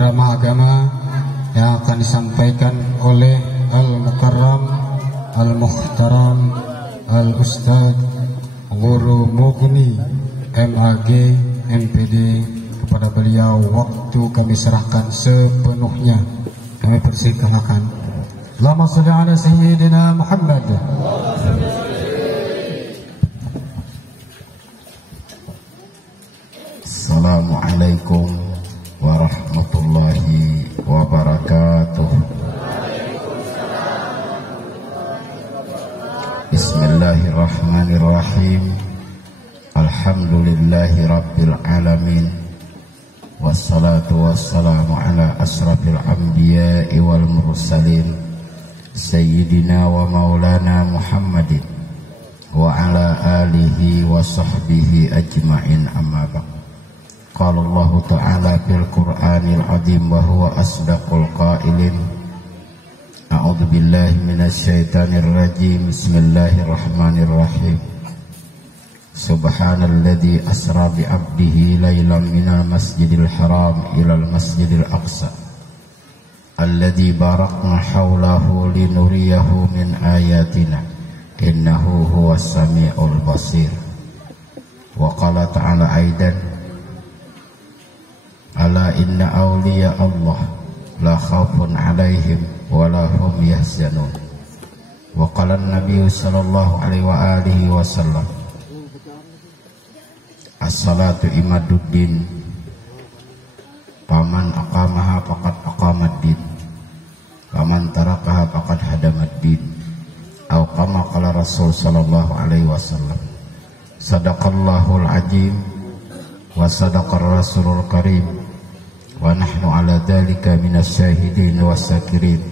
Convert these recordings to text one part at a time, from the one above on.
ceramah agama yang akan disampaikan oleh Al-Mukarram Al-Muhtaram Al-Ustadz Guru Mughni MAG MPD. Kepada beliau waktu kami serahkan sepenuhnya. Kami persilakan. Allahumma shalli ala sayyidina Muhammad. Assalamualaikum warahmatullahi wabarakatuh. Bismillahirrahmanirrahim. Alhamdulillahi rabbil alamin. Wassalatu wassalamu ala asrafil anbiya'i wal mursalin Sayyidina wa maulana Muhammadin wa ala alihi wa sahbihi ajma'in, amma ba'd. Qala Allah ta'ala fil Qur'anil azim wa huwa asdaqul qailin. A'udzu billahi minasy syaithanir rajim. Bismillahirrahmanirrahim. Subhanalladzi asra bi 'abdihi lailan minal masjidil haram ilal masjidil aqsa alladzi barakna haulahu linuriyahu min ayatina innahu huwas samiul basir. Wa qala ta'ala aidan ala inna awliya Allah la khaufun 'alaihim wa la hum yahzanun. Wa qala an-nabiy sallallahu alaihi wa alihi wasallam as-salatu imaduddin paman aqamaha faqad aqamaddin paman tarakaha faqad hadamaddin atau kama qala Rasul sallallahu alaihi wasallam. Sadaqallahul azim wa sadaqar rasulul karim wa nahnu ala dzalika minasyahidin wassakirin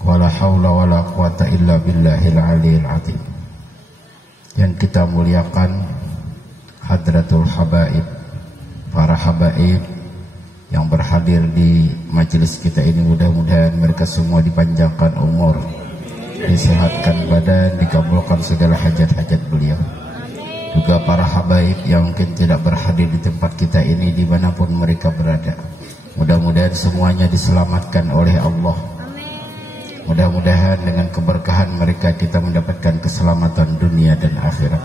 wa la haula wa la quwata illa billahil aliyil azim. Yang kita muliakan hadratul habaib, para habaib yang berhadir di majelis kita ini, mudah-mudahan mereka semua dipanjangkan umur, disehatkan badan, dikabulkan segala hajat-hajat beliau. Juga para habaib yang mungkin tidak berhadir di tempat kita ini, dimanapun mereka berada, mudah-mudahan semuanya diselamatkan oleh Allah. Mudah-mudahan dengan keberkahan mereka kita mendapatkan keselamatan dunia dan akhirat.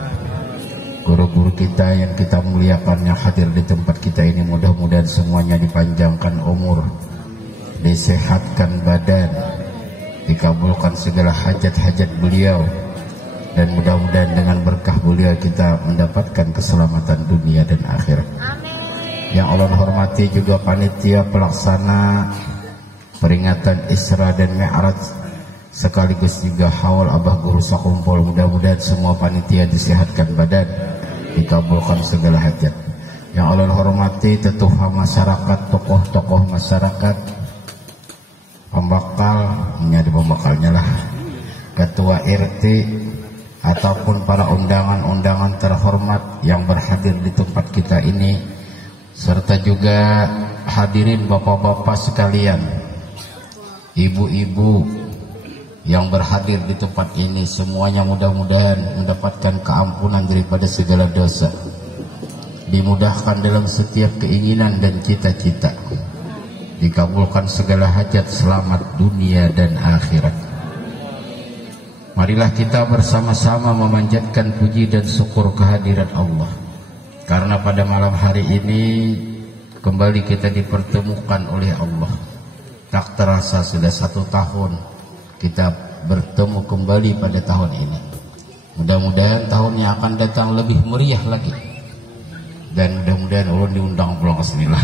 Guru-guru kita yang kita muliakan yang hadir di tempat kita ini, mudah-mudahan semuanya dipanjangkan umur, disehatkan badan, dikabulkan segala hajat-hajat beliau, dan mudah-mudahan dengan berkah beliau kita mendapatkan keselamatan dunia dan akhirat. Yang Allah hormati juga panitia pelaksana peringatan Isra dan Mi'raj, sekaligus juga haul Abah Guru Sakumpul. Mudah-mudahan semua panitia disehatkan badan, dikabulkan segala hajat. Yang Allah hormati tetuha masyarakat, tokoh-tokoh masyarakat, pembakal, menjadi pembakalnya lah, ketua RT, ataupun para undangan-undangan terhormat yang berhadir di tempat kita ini, serta juga hadirin bapak-bapak sekalian, ibu-ibu yang berhadir di tempat ini, semuanya mudah-mudahan mendapatkan keampunan daripada segala dosa, dimudahkan dalam setiap keinginan dan cita-cita, dikabulkan segala hajat, selamat dunia dan akhirat. Marilah kita bersama-sama memanjatkan puji dan syukur kehadirat Allah, karena pada malam hari ini kembali kita dipertemukan oleh Allah. Tak terasa sudah 1 tahun kita bertemu kembali pada tahun ini. Mudah-mudahan tahun yang akan datang lebih meriah lagi, dan mudah-mudahan ulun diundang pulang ke sinilah.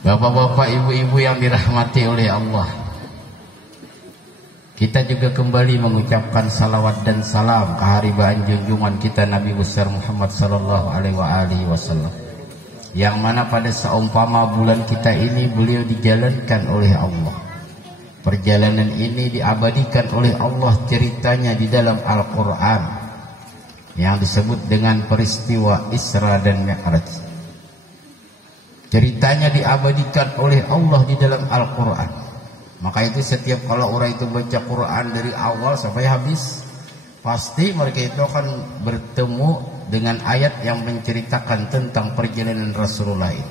Bapak-bapak, ibu-ibu yang dirahmati oleh Allah, kita juga kembali mengucapkan salawat dan salam keharibaan junjungan kita Nabi besar Muhammad sallallahu alaihi wasallam, yang mana pada seumpama bulan kita ini beliau dijalankan oleh Allah. Perjalanan ini diabadikan oleh Allah ceritanya di dalam Al-Quran yang disebut dengan peristiwa Isra dan Mi'raj. Ceritanya diabadikan oleh Allah di dalam Al-Quran. Maka itu setiap kalau orang itu baca Quran dari awal sampai habis, pasti mereka itu akan bertemu dengan ayat yang menceritakan tentang perjalanan Rasulullah ini.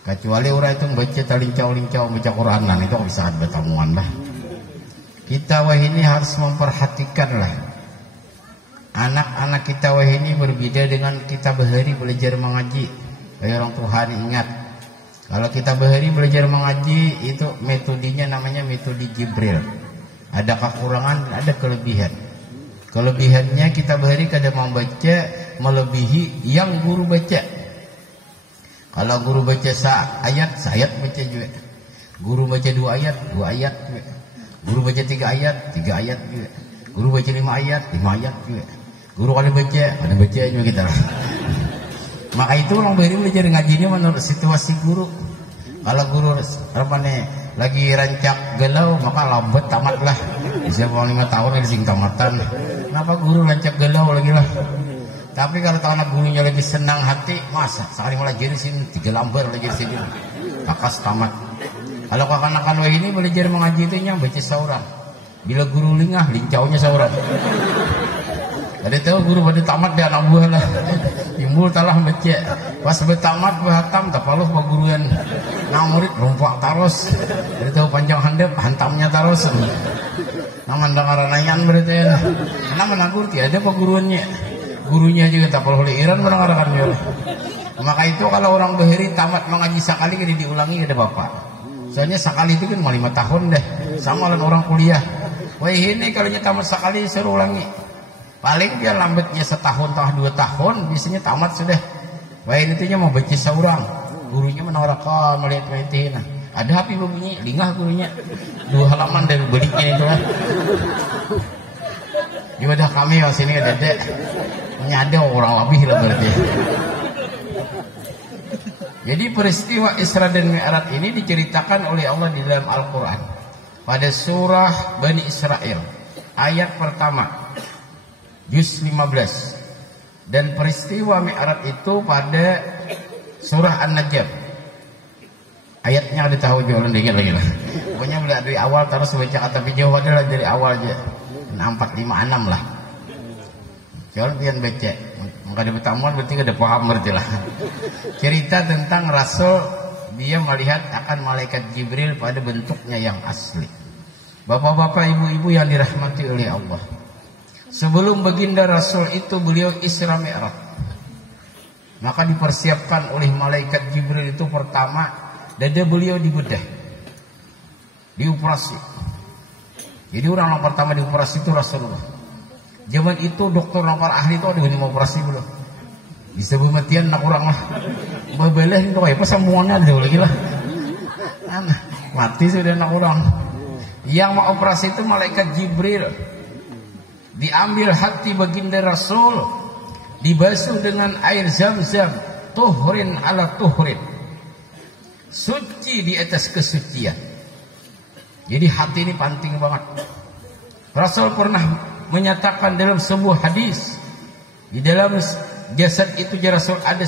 Kecuali orang itu baca talincau-lincau baca Quranan itu bisa ada tamuan lah. Kita wah ini harus memperhatikan lah. Anak-anak kita wah ini berbeda dengan kita bahari belajar mengaji. Orang Tuhan ingat, kalau kita bahari belajar mengaji itu metodenya namanya metode Jibril. Ada kekurangan, ada kelebihan. Kelebihannya kita bahari kadang membaca melebihi yang guru baca. Kalau guru baca ayat baca juga. Guru baca 2 ayat juga. Guru baca 3 ayat juga. Guru baca 5 ayat juga. Guru kalau baca juga kita lah. Maka itu orang bahari belajar ngajinya menurut situasi guru. Kalau guru lagi rancak galau maka lambat tamat lah. Bisa 5 tahun lagi sing tamatan. Kenapa guru rancak galau lagi lah? Tapi kalau anak gurunya lagi senang hati, masa sekali malah jadi sini 3 lembar lagi sini, kakas tamat. Kalau kanak-kanak ini belajar mengaji itu nya baca seorang. Bila guru lingah, lincaunya seorang. Ada tahu guru pada tamat dia anak buah lah. Timbul talah baca. Pas bertamat berhatam, tak paluh pak guruan. Nah murid rompak taros. Ada tahu panjang handap, hantamnya taros. Naman dengar nayan berarti. Karena menakur tiada pak guruannya. Gurunya juga tak perlu liiran mendengarkannya. Maka itu kalau orang bahari tamat mengaji sekali kali diulangi ada bapak. Soalnya sekali itu kan 5 tahun deh. Sama dengan orang kuliah. Wah ini kalau tamat sekali suruh ulangi. Paling dia lambatnya setahun atau 2 tahun, biasanya tamat sudah. Wah ini tuh mau baca seorang. Gurunya menawarkan melihat itu. Ada api berbunyi, lingah gurunya 2 halaman dari beliknya itu lah. Di wadah kami yang sini ada dedek. Ada orang lebih lah berarti. Jadi peristiwa Isra dan Mi'raj ini diceritakan oleh Allah di dalam Al-Quran pada surah Bani Israel ayat pertama juz 15, dan peristiwa Mi'raj itu pada surah An-Najm ayatnya ada tahu jualan dingin lagi lah. Pokoknya dari awal terus baca kata jauh adalah dari awal aja 4, 5, 6 lah. Jangan pian baca, maka di pertemuan berarti ada paham berarti lah. Cerita tentang Rasul dia melihat akan malaikat Jibril pada bentuknya yang asli. Bapak-bapak, ibu-ibu yang dirahmati oleh Allah. Sebelum baginda Rasul itu beliau Isra Mi'raj. Maka dipersiapkan oleh malaikat Jibril itu pertama dada beliau dibedah, dioperasi. Jadi orang yang pertama dioperasi itu Rasulullah. Zaman itu dokter nomor ahli itu ada yang mau operasi belum? Bisa bermatian nak orang lah. Bebelah itu kayak apa semuanya ada lagi lah. Mati sudah nak orang. Yang mau operasi itu malaikat Jibril. Diambil hati baginda Rasul, dibasuh dengan air Zam-Zam, tuhrin ala tuhrin. Suci di atas kesucian. Jadi hati ini penting banget. Rasul pernah menyatakan dalam sebuah hadis, di dalam jasad itu Rasul ada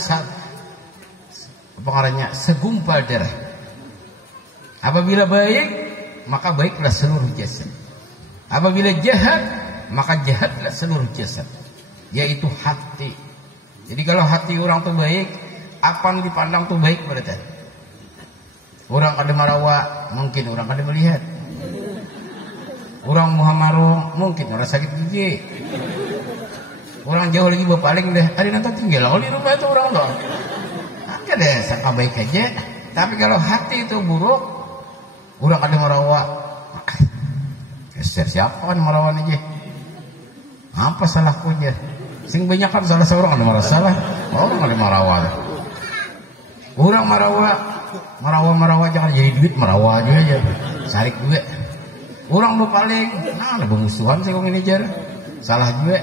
segumpal darah. Apabila baik, maka baiklah seluruh jasad. Apabila jahat, maka jahatlah seluruh jasad, yaitu hati. Jadi kalau hati orang tuh baik, apa yang dipandang tuh baik berarti. Orang kada marawa, mungkin orang kada melihat. Orang muhamarung mungkin orang sakit gigi. Orang jauh lagi berpaling deh. Ada nanti tinggal di rumah itu orang dong. Ada deh sangka baik aja. Tapi kalau hati itu buruk, orang ada marawa. Siapa kan marawan aja? Apa salahku aja? Sing banyak kan salah seorang ada marah salah. Orang ada marawa. Orang marawa jangan jadi duit marawa aja. Sarik juga. Orang berpaling, ada pengusuhan sih kong ini jar, salah juga.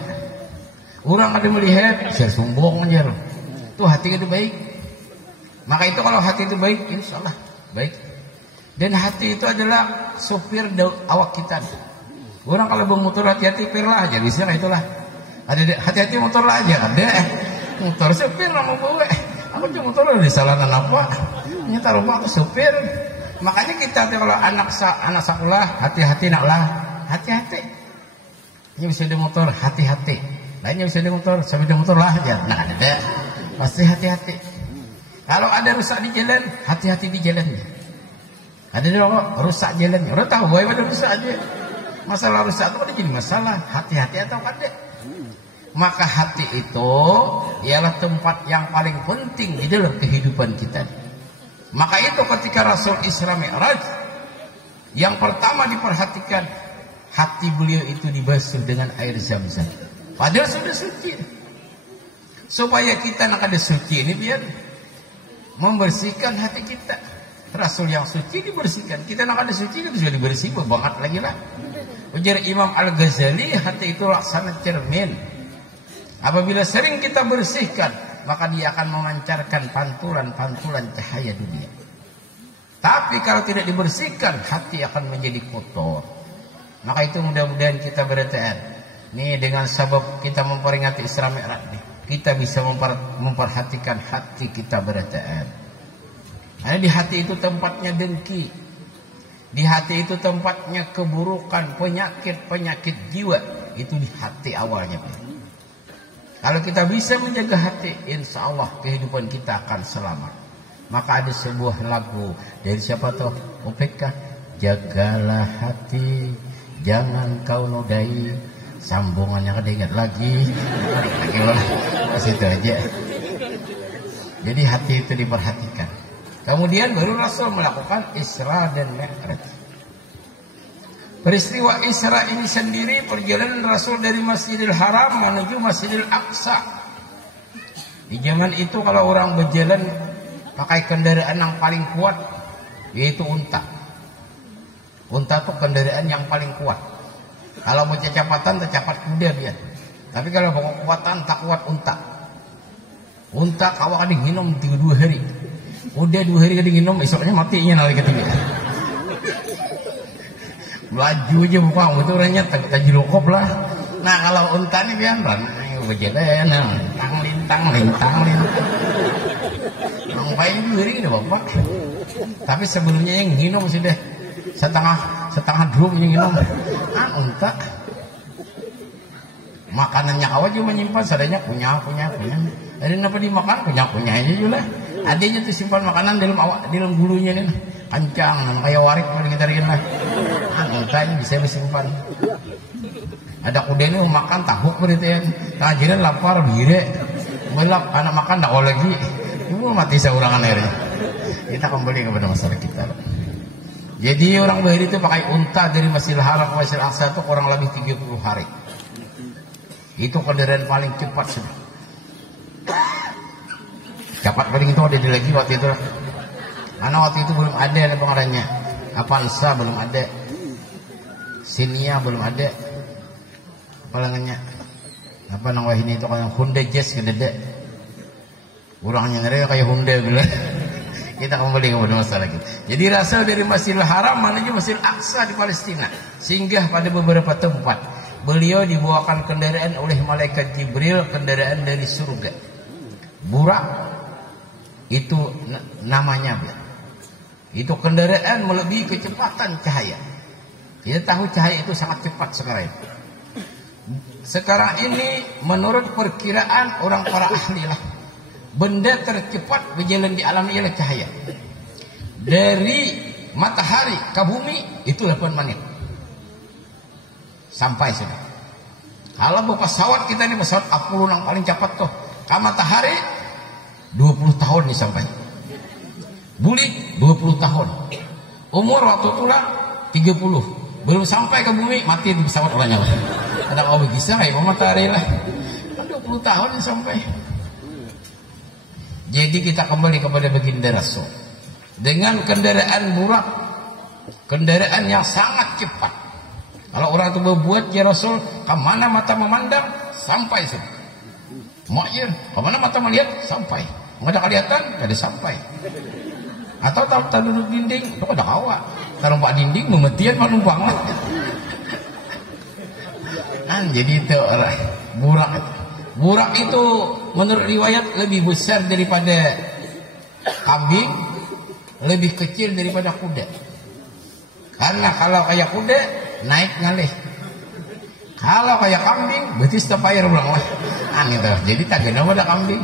Orang ada melihat, saya sombong aja. Tuh hati itu baik. Maka itu kalau hati itu baik, insya Allah baik. Dan hati itu adalah supir awak kita. Orang kalau bermotor hati-hati pirlah aja, bisa itulah. Ada hati-hati motor lah aja, ada motor supir lah mau bawa. Aku cuma motor di salahan apa? Nyata rumah aku supir. Makanya kita kalau anak sekolah hati-hati naklah, hati-hati. Ini bisa di motor hati-hati. Lainnya bisa di motor, sampai di motor lah aja. Nah ada, pasti hati-hati. Kalau ada rusak di jalan, hati-hati di jalannya. Ada di rusak jalannya. Orang tahu bahwa ada rusak aja. Masalah rusak itu ada jadi masalah. Hati-hati atau kada. Maka hati itu ialah tempat yang paling penting di dalam kehidupan kita. Maka itu ketika Rasul Isra Mi'raj, yang pertama diperhatikan, hati beliau itu dibasuh dengan air Zam-Zam. Padahal sudah suci. Supaya kita nak ada suci ini biar membersihkan hati kita. Rasul yang suci dibersihkan. Kita nak ada suci kita sudah dibersihkan banget lagi lah. Ujar Imam Al-Ghazali, hati itu laksana cermin. Apabila sering kita bersihkan, maka dia akan memancarkan pantulan-pantulan cahaya dunia. Tapi kalau tidak dibersihkan, hati akan menjadi kotor. Maka itu mudah-mudahan kita bertahan. Nih dengan sebab kita memperingati Isra Mi'raj nih, kita bisa memperhatikan hati kita bertahan. Karena di hati itu tempatnya dengki. Di hati itu tempatnya keburukan, penyakit jiwa. Itu di hati awalnya. Kalau kita bisa menjaga hati, insya Allah kehidupan kita akan selamat. Maka ada sebuah lagu dari siapa tuh? OPK. Jagalah hati, jangan kau nodai. Sambungannya kada ingat lagi. Situ aja. Jadi hati itu diperhatikan. Kemudian baru Rasul melakukan Isra dan Mi'raj. Peristiwa Isra ini sendiri perjalanan Rasul dari Masjidil Haram menuju Masjidil Aqsa. Di zaman itu kalau orang berjalan pakai kendaraan yang paling kuat, yaitu unta. Unta itu kendaraan yang paling kuat. Kalau mau kecepatan tercapat kuda dia. Tapi kalau mau kekuatan tak kuat unta. Unta kawak ada minum 2 hari. Udah 2 hari kada minum, esoknya matinya nali ketiga. Laju aja muka itu orangnya tak jirokop lah. Nah kalau unta ini biar berjalan, lintang. Sampai 2 hari udah bapak. Tapi sebelumnya yang minum sudah setengah drum ini minum. Unta makanannya awal juga menyimpan, sadanya punya. Ada apa dimakan punya aja juga. Adanya tuh simpan makanan dalam bulunya nih, kencang, kayak warik kalau kita rikin lah. Unta ini bisa disimpan. Ada kuda ini mau makan tahu berarti ya. Tajiran lapar bire, belak anak makan tak lagi. Ibu mati seurangan airnya. Kita kembali kepada masalah kita. Jadi orang Bahari itu pakai unta dari Masjidil Haram ke Masjidil Aqsa itu kurang lebih 30 hari. Itu kendaraan paling cepat sudah. Cepat paling itu ada di lagi waktu itu. Karena waktu itu belum ada pengarangnya. Avanza belum ada. Xenia belum ada. Palangannya apa nang wahini itu kayak Hyundai Jazz gede. Orangnya ngeri kayak Hyundai bila. Kita kembali kepada masalah kita. Jadi Rasul dari Masjidil Haram menuju Masjidil Aqsa di Palestina, singgah pada beberapa tempat. Beliau dibawakan kendaraan oleh malaikat Jibril, kendaraan dari surga. Burak itu namanya. Itu kendaraan melebihi kecepatan cahaya. Kita tahu cahaya itu sangat cepat sekarang. Sekarang ini menurut perkiraan orang para ahli lah, benda tercepat berjalan di alam ialah cahaya. Dari matahari ke bumi itu 8 menit. Sampai sudah. Kalau pesawat kita ini pesawat Apollo yang paling cepat tuh, ke matahari 20 tahun nih sampai. Bulik 20 tahun. Umur waktu itulah 30. Belum sampai ke bumi mati di pesawat orangnya. Ada kau bisa kayak matahari lah. 20 tahun nih sampai. Jadi kita kembali kepada baginda Rasul dengan kendaraan burak, kendaraan yang sangat cepat. Kalau orang itu berbuat ya Rasul, kemana mata memandang sampai sih. Maknya kemana mata melihat sampai. Nggak ada kelihatan, nggak ada sampai. Atau tak duduk dinding, itu ada kawat. Kalau pak dinding memetian manumpang. Jadi itu burak. Burak itu menurut riwayat lebih besar daripada kambing, lebih kecil daripada kuda. Karena kalau kayak kuda naik ngalih, kalau kayak kambing berarti setiap air ulang lah. Gitu. Jadi tak kenal pada kambing.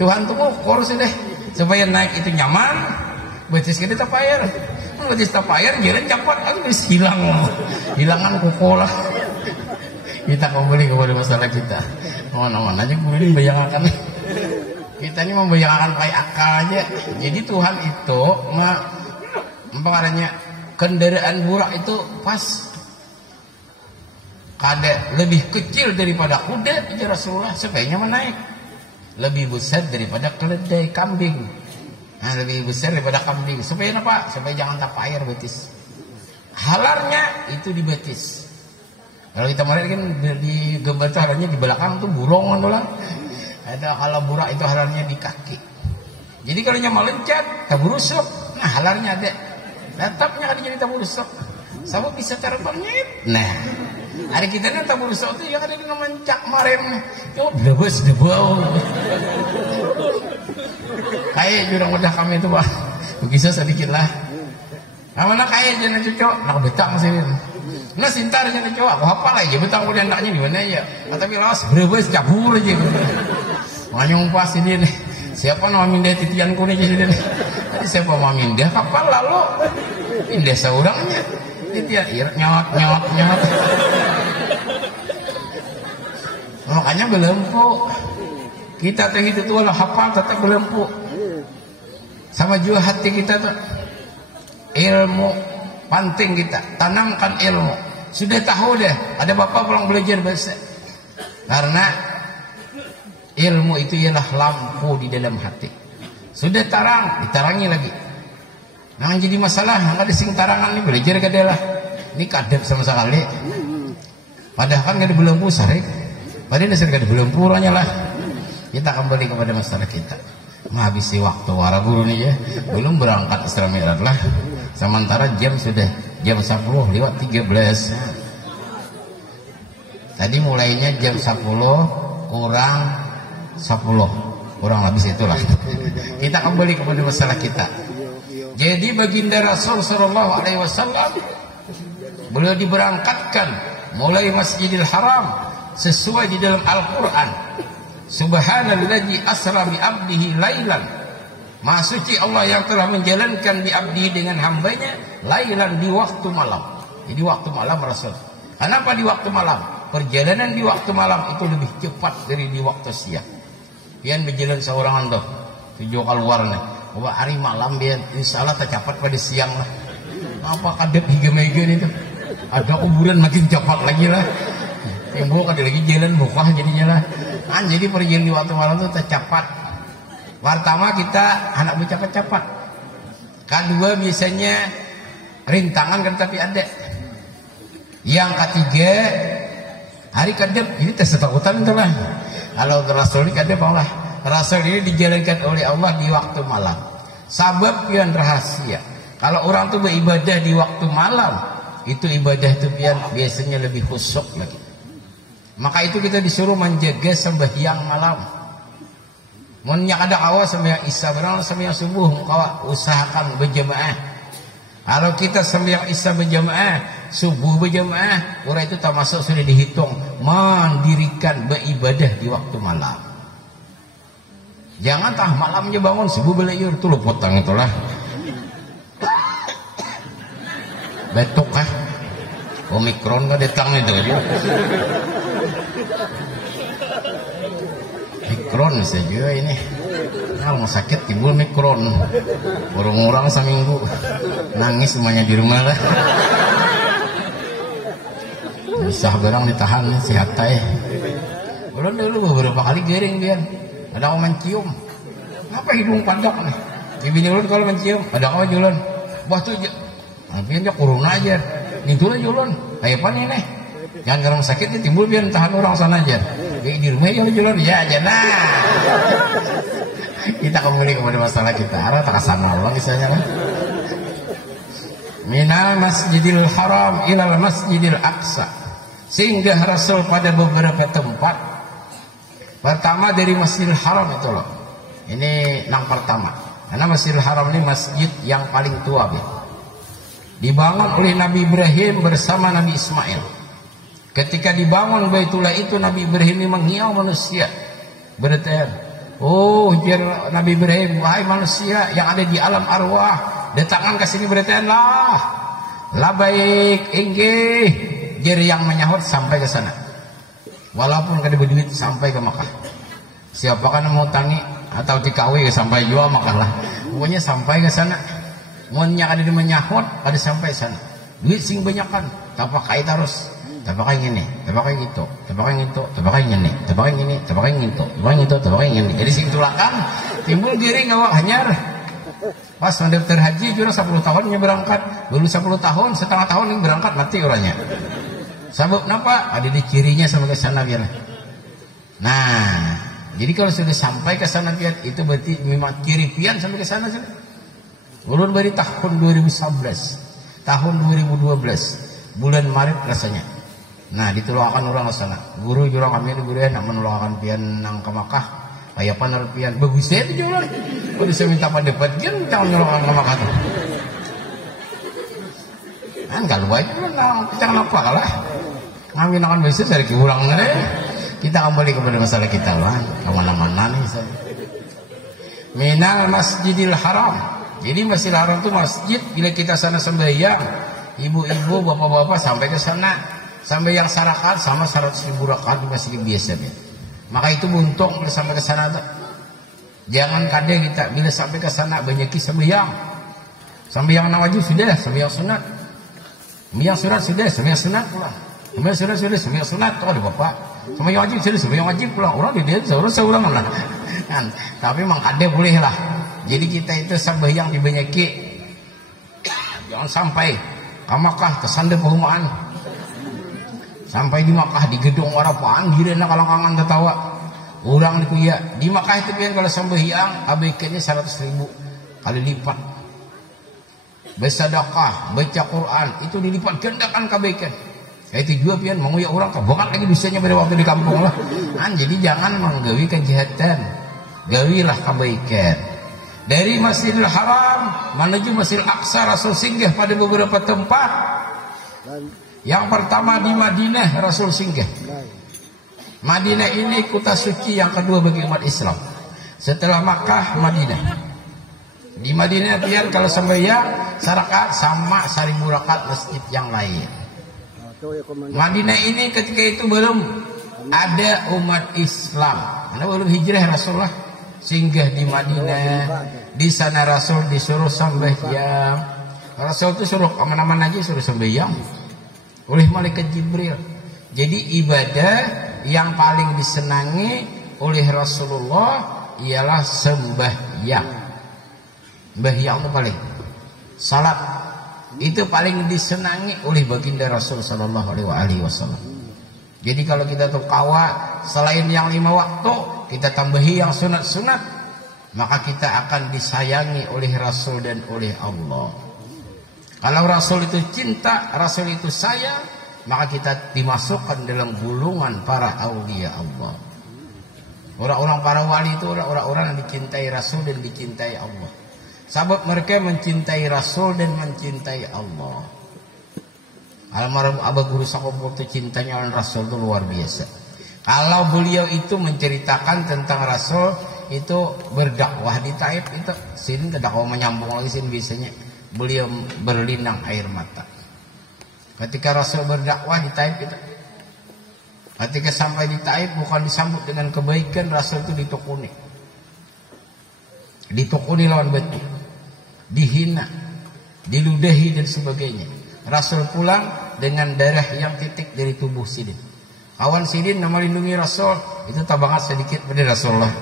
Tuhan tuh ukur sudah supaya naik itu nyaman. Betis kita tapayar, betis tapayar jalan cepat, habis hilangan kukola. Kita kembali kepada masalah kita. Mana-mana aja kemudian bayangkan. Kita ini membayangkan pakai akal aja. Jadi Tuhan itu makanya kendaraan burak itu pas kada lebih kecil daripada kuda ya Rasulullah supaya nyaman naik. Lebih besar daripada keledai kambing. Nah, lebih besar daripada kambing. Supaya apa? Supaya jangan tapa air betis. Halarnya itu di betis. Kalau kita melihat kan di gambar itu halarnya di belakang tuh burung kan. Ada kalau burak itu halarnya di kaki. Jadi kalau nyaman lencat, taburusuk. Nah, halarnya ada. Tetapnya ada jadi taburusuk. Sama bisa terbangnya. Nah, hari kita ini taburusuk itu yang ada di ngemancak marem. Yo, debes debau. Kayak jurang udah kami itu Pak. Bisa sedikit lah. Mana kayak jangan cocok, nak betang sini. Nah sintar jangan cocok, aku hafal aja betang udah naknya di mana ya. Tapi lawas berbes cabur aja. Manyung pas ini nih. Siapa nama mindah titianku nih jadi nih. Tadi siapa mau mindah kapal lalu mindah seorangnya. Titian nyawat. Makanya belempuk. Kita teh itu tuh lah hafal tetap belempuk. Sama juga hati kita tuh ilmu penting kita tanamkan ilmu. Sudah tahu deh ada bapak pulang belajar bahasa karena ilmu itu ialah lampu di dalam hati. Sudah tarang ditarangi lagi. Nah jadi masalah nggak ada sing tarangan nih belajar kadalah ini kadep sama sekali. Padahal kan nggak ada belenggu sarik. Padahal dasar nggak ada belenggu orangnya lah. Kita kembali kepada masalah kita. Menghabisi waktu wara guru nih ya. Belum berangkat Isra Mi'raj lah. Sementara jam sudah jam 10 lewat 13. Tadi mulainya jam 10 kurang 10. Kurang habis itulah. Kita kembali kepada masalah kita. Jadi baginda Rasul sallallahu alaihi wasallam beliau diberangkatkan mulai Masjidil Haram sesuai di dalam Al-Qur'an. Subhanalladzi asra bi 'abdihi lailan. Maha suci Allah yang telah menjalankan di abdi dengan hambanya lailan di waktu malam. Jadi waktu malam Rasul. Kenapa di waktu malam? Perjalanan di waktu malam itu lebih cepat dari di waktu siang. Pian berjalan seorang ando tujuh keluar nih. Bahwa hari malam pian insyaallah tercapat pada siang lah. Apa kadep higa-higa itu? Ada kuburan makin cepat lagi lah. Tembok ada lagi jalan buka jadinya lah. Kan jadi perjalanan di waktu malam itu tercapat. Pertama kita anak bercepat-cepat. Kedua biasanya rintangan kan tapi ada. Yang ketiga hari kadep ini tes ketakutan itu lah. Kalau Rasul ini kadep Allah. Rasul ini dijalankan oleh Allah di waktu malam. Sebab yang rahasia. Kalau orang tuh beribadah di waktu malam, itu ibadah itu biasanya lebih khusyuk lagi. Maka itu kita disuruh menjaga sembahyang malam. Munnya ada awal sembahyang isya barang sembahyang subuh kau usahakan berjamaah. Kalau kita sembahyang isya berjamaah, subuh berjamaah, orang itu termasuk sudah dihitung mendirikan beribadah di waktu malam. Jangan tah malamnya bangun subuh belayur tu luput tang itulah. Betuk kah? Omikron nggak datang itu aja. Mikron saja ini. Kalau mau sakit timbul mikron. Orang-orang seminggu nangis semuanya di rumah lah. Bisa barang ditahan sehat teh. Belum dulu beberapa kali gering dia. Ada orang mencium. Apa hidung pandok nih? Ibu nyulun kalau mencium. Ada orang jualan. Wah tuh. Tapi dia corona aja. Nintulah jualan. Kayak apa nih? Jangan orang sakit dia timbul biar tahan orang sana aja. Di rumah ya jualan ya aja. Nah. Kita kembali kepada masalah kita. Arah tak sama Allah misalnya kan. Minal Masjidil Haram ilal Masjidil Aqsa. Sehingga Rasul pada beberapa tempat. Pertama dari Masjidil Haram itu loh. Ini yang pertama. Karena Masjidil Haram ini masjid yang paling tua. Dibangun oleh Nabi Ibrahim bersama Nabi Ismail. Ketika dibangun Baitullah itu Nabi Ibrahim menghiyau manusia. Berarti Oh, jar Nabi Ibrahim, wahai manusia yang ada di alam arwah, datangkan ke sini beritain lah. Lah baik, inggih. Jar yang menyahut sampai ke sana. Walaupun kada berduit sampai ke Makkah. Siapakah yang mau tangi atau dikawin sampai jual Makkah lah. Pokoknya sampai ke sana. Munnya kada di menyahut, kada sampai sana. Duit sing banyakan, tapakai terus. Tapakai ini, tapakai gitu, tapakai gitu, tapakai ini, tapakai ini, tapakai gitu, tapakai itu, tapakai ini. Jadi sing tulakan timbul diri ngawak hanyar. Pas mendaftar haji jurang 10 tahun nya berangkat, baru 10 tahun, setengah tahun yang berangkat mati orangnya. Sebab kenapa? Ada di kirinya sampai ke sana biar. Nah, jadi kalau sudah sampai ke sana biar itu berarti memang kiri pian sampai ke sana saja. Ulun dari tahun 2011, tahun 2012, bulan Maret rasanya. Nah, ditolakkan orang ke sana. Guru jurang kami itu guru nak menolakkan pian nang ke Makkah. Kayak panar pian bagus itu jualan. Kalau saya minta pada dapat dia jangan menolakkan ke Makkah. Kan kalau baik jangan apa kalah. Ngambil akan besok dari kurang deh. Kita kembali kepada masalah kita lah. Kemana-mana nih saya. Minal Masjidil Haram. Jadi Masjidil Haram itu masjid bila kita sana sembahyang, ibu-ibu, bapak-bapak sampai ke sana. Sampai yang sarakat sama 100.000 rakaat di masjid biasa ya. Maka itu buntung bila sampai ke sana tuh. Jangan kadang kita bila sampai ke sana banyak sembahyang. Sembahyang wajib sudah, sembahyang sunat. Sembahyang sunat sudah, sembahyang sunat pulang. Sembahyang sunat sudah, sembahyang sunat tuh ada bapak. Sembahyang wajib sudah, sembahyang wajib pulang. Orang di dia seorang lah. Kan, tapi memang ada boleh lah. Jadi kita itu sembahyang dibanyaki. Jangan sampai ke Makkah kesandar perumahan. Sampai di Makkah di gedung warapaan direna kalangkangan tertawa. Orang itu ya di Makkah itu kan kalau sembahyang abaikannya 100.000 kali lipat. Bersedekah, baca Quran itu dilipat gandakan kebaikan. Itu juga pian mau ya orang kebangan lagi dosanya pada waktu di kampung lah. Jadi jangan menggawi kejahatan. Gawilah kebaikan. Dari Masjidil Haram menuju Masjidil Aqsa Rasul singgah pada beberapa tempat. Yang pertama di Madinah Rasul singgah. Madinah ini kota suci yang kedua bagi umat Islam. Setelah Makkah, Madinah. Di Madinah biar kalau sembahyang sarakat sama 1.000 rakaat masjid yang lain. Madinah ini ketika itu belum ada umat Islam. Karena belum hijrah Rasulullah singgah di Madinah. Di sana Rasul disuruh sembahyang. Rasul itu suruh kemana-mana aja suruh sembahyang oleh malaikat Jibril. Jadi ibadah yang paling disenangi oleh Rasulullah ialah sembahyang. Sembahyang itu paling. Salat itu paling disenangi oleh baginda Rasul sallallahu alaihi wasallam. Jadi kalau kita tuh kawa selain yang 5 waktu kita tambahi yang sunat-sunat, maka kita akan disayangi oleh Rasul dan oleh Allah. Kalau Rasul itu cinta, Rasul itu sayang, maka kita dimasukkan dalam gulungan para aulia Allah. Orang-orang para wali itu orang-orang yang dicintai Rasul dan dicintai Allah. Sebab mereka mencintai Rasul dan mencintai Allah. Almarhum Abah Guru Sakopur itu cintanya oleh Rasul itu luar biasa. Kalau beliau itu menceritakan tentang Rasul itu berdakwah di Taif itu, sini dakwah menyambung lagi sini biasanya. Beliau berlinang air mata ketika Rasul berdakwah di Taif itu. Ketika sampai di Taif bukan disambut dengan kebaikan, Rasul itu ditukuni lawan batu, dihina, diludahi dan sebagainya. Rasul pulang dengan darah yang titik dari tubuh Sidin. Kawan Sidin nama lindungi Rasul itu tabangat sedikit pada Rasulullah.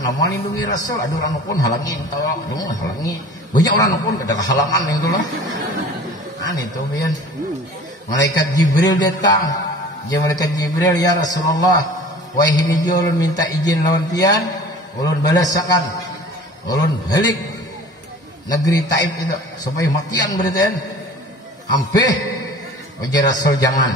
Nama lindungi Rasul ada orang pun halangin, tolong dong halangi. Banyak orang pun ada kehalangan itu loh. Itu pian. Malaikat Jibril datang. Malaikat Jibril, ya Rasulullah, wahai hiji ulun minta izin lawan pian, ulun balasakan, ulun balik negeri Taif itu supaya matian beritaan. Ampeh, ya Rasul jangan.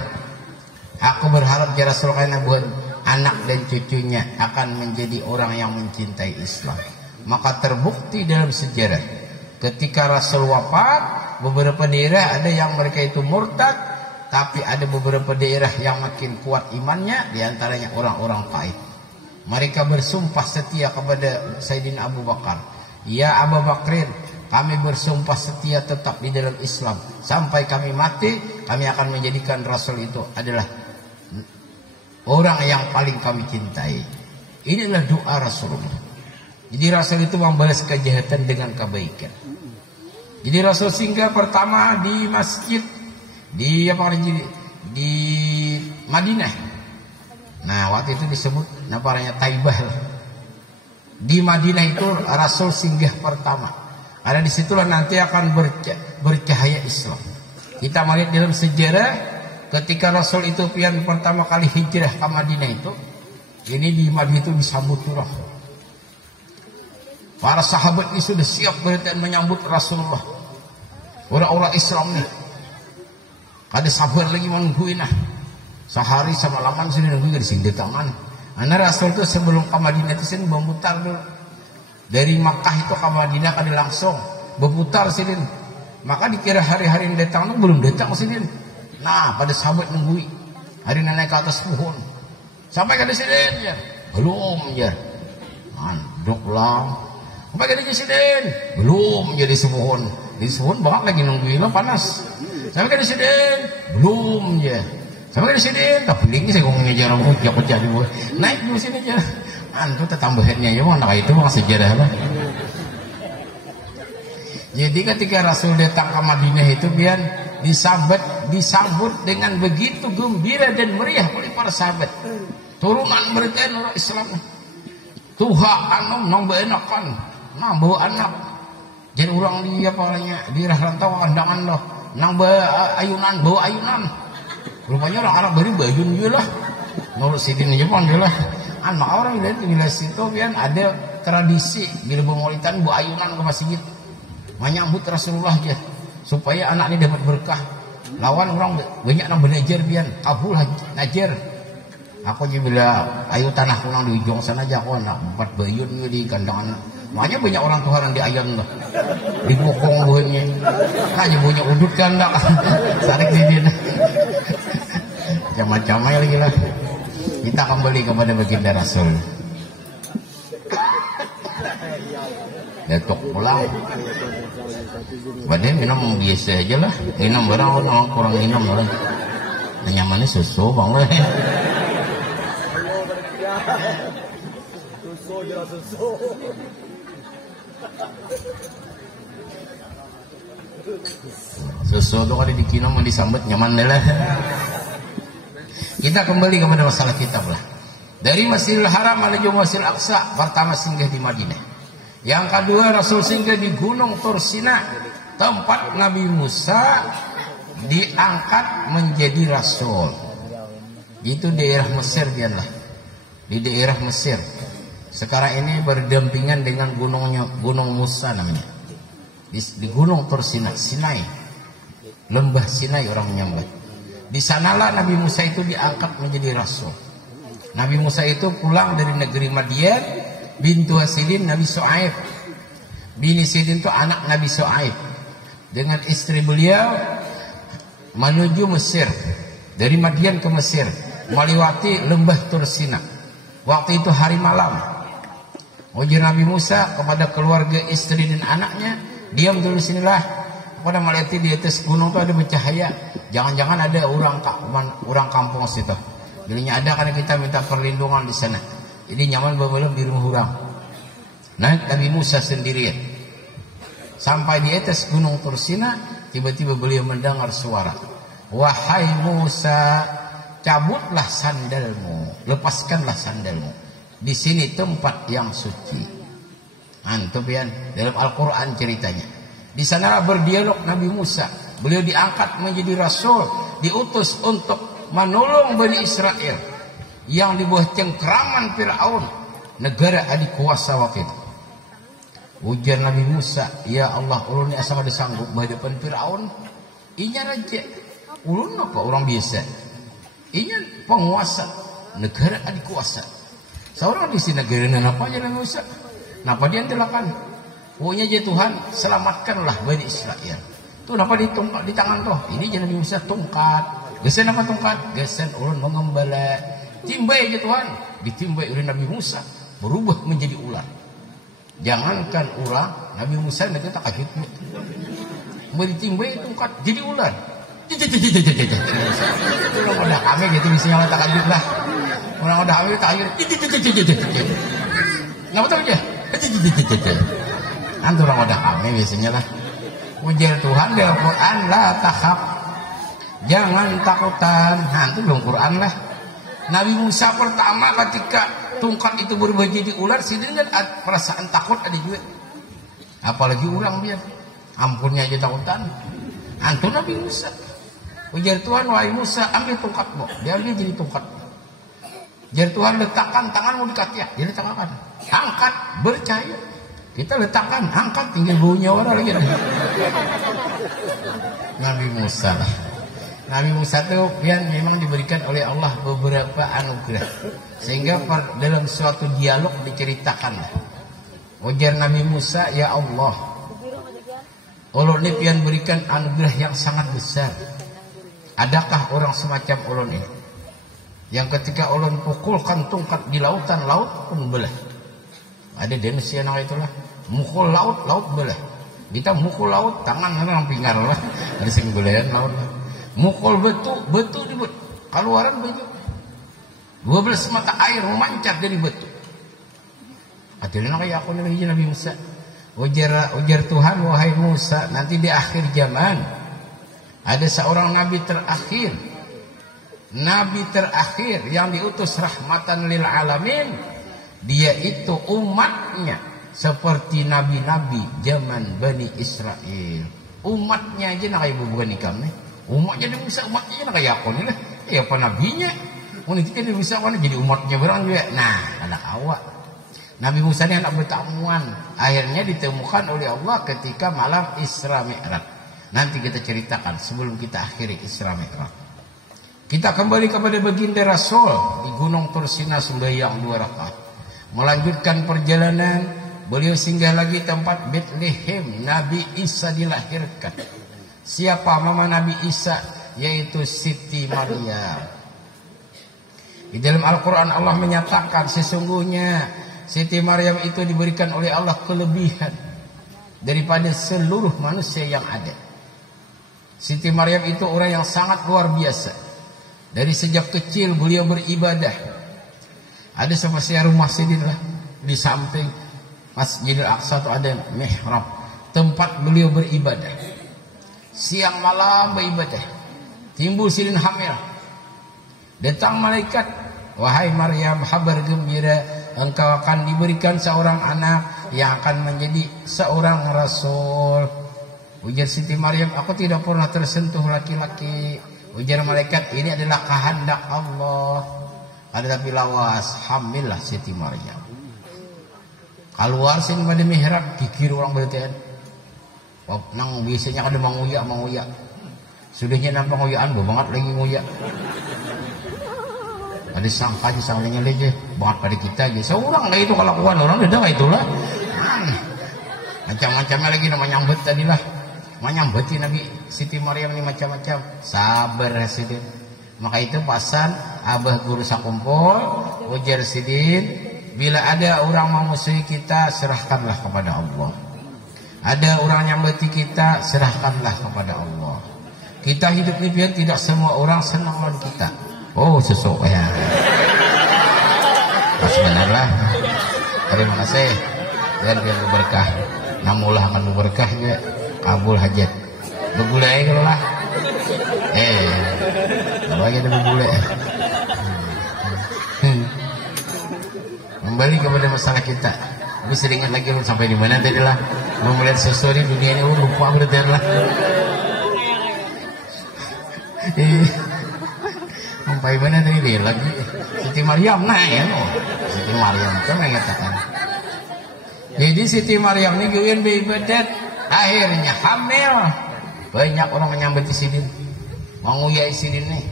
Aku berharap ya Rasul karena buat anak dan cucunya akan menjadi orang yang mencintai Islam. Maka terbukti dalam sejarah ketika Rasul wafat, beberapa daerah ada yang mereka itu murtad, tapi ada beberapa daerah yang makin kuat imannya, diantaranya orang-orang Taif. Mereka bersumpah setia kepada Sayyidina Abu Bakar. Ya Abu Bakrin, kami bersumpah setia tetap di dalam Islam. Sampai kami mati, kami akan menjadikan Rasul itu adalah orang yang paling kami cintai. Inilah doa Rasulullah. Jadi Rasul itu membalas kejahatan dengan kebaikan. Jadi Rasul singgah pertama di masjid di Madinah. Nah, waktu itu disebut namanya Taibah. Di Madinah itu Rasul singgah pertama. Karena disitulah nanti akan bercahaya Islam. Kita melihat dalam sejarah ketika Rasul itu yang pertama kali hijrah ke Madinah itu, ini di Madinah itu disambut turah. Para sahabat ini sudah siap berarti menyambut Rasulullah. Orang-orang Islam nih. Kada sabar lagi menungguin nah. Sehari sama laman sudah nunggu di sini tangan. Karena Rasul itu sebelum ke Madinah itu sini memutar dulu. Dari Makkah itu ke Madinah kada langsung berputar sini. Maka dikira hari-hari yang datang itu belum datang sini. Nah, pada sahabat nungguin. Hari naik ke atas pohon. Sampai ke sini ya. Belum ya. Manduk lah. Sampai ke sini belum jadi sepohon. Di sepohon banget lagi nungguin lah panas. Sampai ke sini belum ya. Sampai di sini, tapi ini saya ngomong ngejar orang kerja di bawah. Naik dulu sini aja. Antu tambahannya ya, mana itu masih sejarah lah. Jadi ketika Rasul datang ke Madinah itu biar disambut dengan begitu gembira dan meriah oleh para sahabat. Turunan mereka orang Islam. Tuhan anom nambah enakan, nambah anak. Jadi orang dia palanya di rantau andangan loh, nambah ayunan, bawa ayunan. Rupanya orang-orang beri bayun juga lah. Menurut sidin Jepang juga lah. Maka orang lihat di wilayah situ kan ada tradisi bila pemolitan bawa ayunan ke masjid. Menyambut Rasulullah aja. Supaya anak ini dapat berkah. Lawan orang banyak yang belajar biar kabul ngajar. Aku aja bila ayu tanah kurang di ujung sana aja aku nak 4 bayun di gandangan. Makanya banyak orang Tuhan di ayam lah. Di bokong buahnya. Aja punya udut kan tak. Tarik didin. Macam-macam lagi lah. Kita kembali kepada baginda Rasul. Datuk pulang. Badan minum biasa aja lah. Minum barang orang kurang minum orang. Nyamannya susu banget. Susu tuh kalau dikinum mau disambut nyaman deh lah. Kita kembali kepada masalah kitab lah. Dari Masjidil Haram menuju Masjidil Aqsa, pertama singgah di Madinah. Yang kedua Rasul singgah di Gunung Tursina, tempat Nabi Musa diangkat menjadi Rasul. Itu daerah Mesir biarlah. Di daerah Mesir. Sekarang ini berdampingan dengan Gunung Musa namanya. Di Gunung Tursina, Sinai. Lembah Sinai orang menyambat. Di sanalah Nabi Musa itu diangkat menjadi Rasul. Nabi Musa itu pulang dari negeri Madian, bintu Hasilin Nabi Shu'aib. Bini Sidin itu anak Nabi Shu'aib. Dengan istri beliau menuju Mesir. Dari Madian ke Mesir, melewati lembah Tursina. Waktu itu hari malam. Ujar Nabi Musa kepada keluarga istri dan anaknya, diam dulu sinilah. Pada melewati di atas gunung itu ada bercahaya. Jangan-jangan ada orang kampung situ. Bilinya ada karena kita minta perlindungan di sana. Jadi nyaman belum di rumah orang. Naik Nabi Musa sendirian. Sampai di atas gunung Tursina, tiba-tiba beliau mendengar suara. Wahai Musa, cabutlah sandalmu, lepaskanlah sandalmu. Di sini tempat yang suci. Antum ya, dalam Al-Quran ceritanya. Di sanalah berdialog Nabi Musa. Beliau diangkat menjadi Rasul, diutus untuk menolong Bani Israel yang di bawah cengkraman Fir'aun, negara adik kuasa waktu itu. Ujar Nabi Musa, ya Allah, ulun ni asal ada sanggup berhadapan Fir'aun. Inya raja, ulun apa orang biasa. Inya penguasa, negara adik kuasa. Seorang di sini negara apa aja Nabi Musa? Napa dia telakan? Pokoknya aja Tuhan, selamatkanlah Bani Israel. Tuh napa ditungkat di tangan tuh? Ini jangan Nabi Musa tungkat. Gesen apa tungkat? Gesen ulun mengembala Timbai ya Tuhan, ditimbai oleh Nabi Musa, berubah menjadi ular. Jangankan ular, Nabi Musa itu tak kaget. Ditimbai tongkat jadi ular. Orang udah kami gitu misalnya tak kaget lah. Orang udah kami tak kaget. Ngapa tahu aja? Nanti orang udah kami biasanya lah. Ujar Tuhan dalam Quran la takhaf, jangan takutan. Nanti belum Quran lah. Nabi Musa pertama ketika tongkat itu berubah jadi ular, sidin kan perasaan takut ada juga. Apalagi orang dia, ampunnya aja takutan. Antu Nabi Musa. Ujar Tuhan, wahai Musa, ambil tongkatmu. Dia ambil jadi tongkat. Ujar Tuhan, letakkan tanganmu di kaki. Dia letakkan. Angkat, bercaya. Kita letakkan, angkat, tinggal baunya orang lagi. Nabi Musa lah. Nabi Musa itu yang memang diberikan oleh Allah beberapa anugerah. Sehingga dalam suatu dialog diceritakan. Ujar Nabi Musa, ya Allah, ulun ini pian berikan anugerah yang sangat besar. Adakah orang semacam ulun ini yang ketika ulun pukulkan tongkat di lautan, laut pun belah. Ada manusia yang itulah mukul laut, laut belah. Kita mukul laut, tangan memang pingar lah. Ada sing belayan laut. Mukul betul dibet. Keluaran banyak. 12 mata air memancar dari betul. Akhirnya kayak aku nih Nabi Musa. Ujar Tuhan, wahai Musa, nanti di akhir zaman ada seorang nabi terakhir. Nabi terakhir yang diutus rahmatan lil alamin. Dia itu umatnya seperti nabi-nabi zaman Bani Israel. Umatnya aja nak kayak bukan ikam nih. Umatnya dia bisa, umatnya nak kayak aku nih lah. Ya apa nabinya? Mungkin kita dia bisa jadi umatnya berang juga. Nah, anak awak. Nabi Musa ini anak bertamuan. Akhirnya ditemukan oleh Allah ketika malam Isra Mi'raj. Nanti kita ceritakan sebelum kita akhiri Isra Mi'raj. Kita kembali kepada baginda Rasul di Gunung Tursina sembahyang 2 rakaat. Melanjutkan perjalanan, beliau singgah lagi tempat Bethlehem Nabi Isa dilahirkan. Siapa mama Nabi Isa? Yaitu Siti Maryam. Di dalam Al-Quran Allah menyatakan sesungguhnya Siti Maryam itu diberikan oleh Allah kelebihan daripada seluruh manusia yang ada. Siti Maryam itu orang yang sangat luar biasa. Dari sejak kecil beliau beribadah. Ada seperti rumah Sidin lah. Di samping Masjidil Aqsa itu ada mihrab, tempat beliau beribadah. Siang malam beribadah. Timbul Sidin hamil. Datang malaikat, wahai Maryam, kabar gembira, engkau akan diberikan seorang anak yang akan menjadi seorang rasul. Ujar Siti Maryam, aku tidak pernah tersentuh laki-laki. Ujar malaikat, ini adalah kehendak Allah. Ada tapi lawas, hamillah Siti Maryam. Keluar sini pada mihrab, kikir orang berarti. Nang biasanya ada manguyak. Sudahnya nampak nguyaan, banget lagi nguyak. Ada sangka aja sangkanya lagi, banget pada kita aja. Seorang lah itu kalau kawan orang udah nggak itulah. Macam-macamnya lagi nama nyambet tadi lah. Menyambeti Nabi Siti Maryam ini macam-macam. Sabar Sidin. Maka itu pasan abah guru sakumpul, ujar Sidin, bila ada orang mau musuhi kita, serahkanlah kepada Allah. Ada orang nyambeti kita, serahkanlah kepada Allah. Kita hidup ini biar tidak semua orang senang lawan kita. Oh sesuatu ya. Sebenarnya. Terima kasih. Dan biar berkah. Namulah akan berkahnya. Kabul hajat. Begulai kalau lah. Bagi ada begulai. Kembali kepada masalah kita. Tapi seringat lagi lu sampai di mana tadi lah. Mau melihat sesuatu di dunia ini lupa berarti lah. Sampai mana tadi dia lagi. Siti Maryam nah ya. Siti Maryam kan yang katakan. Jadi Siti Maryam ini gawin beribadat. Akhirnya hamil. Banyak orang menyambut Sidin. Menguyai Sidin nih.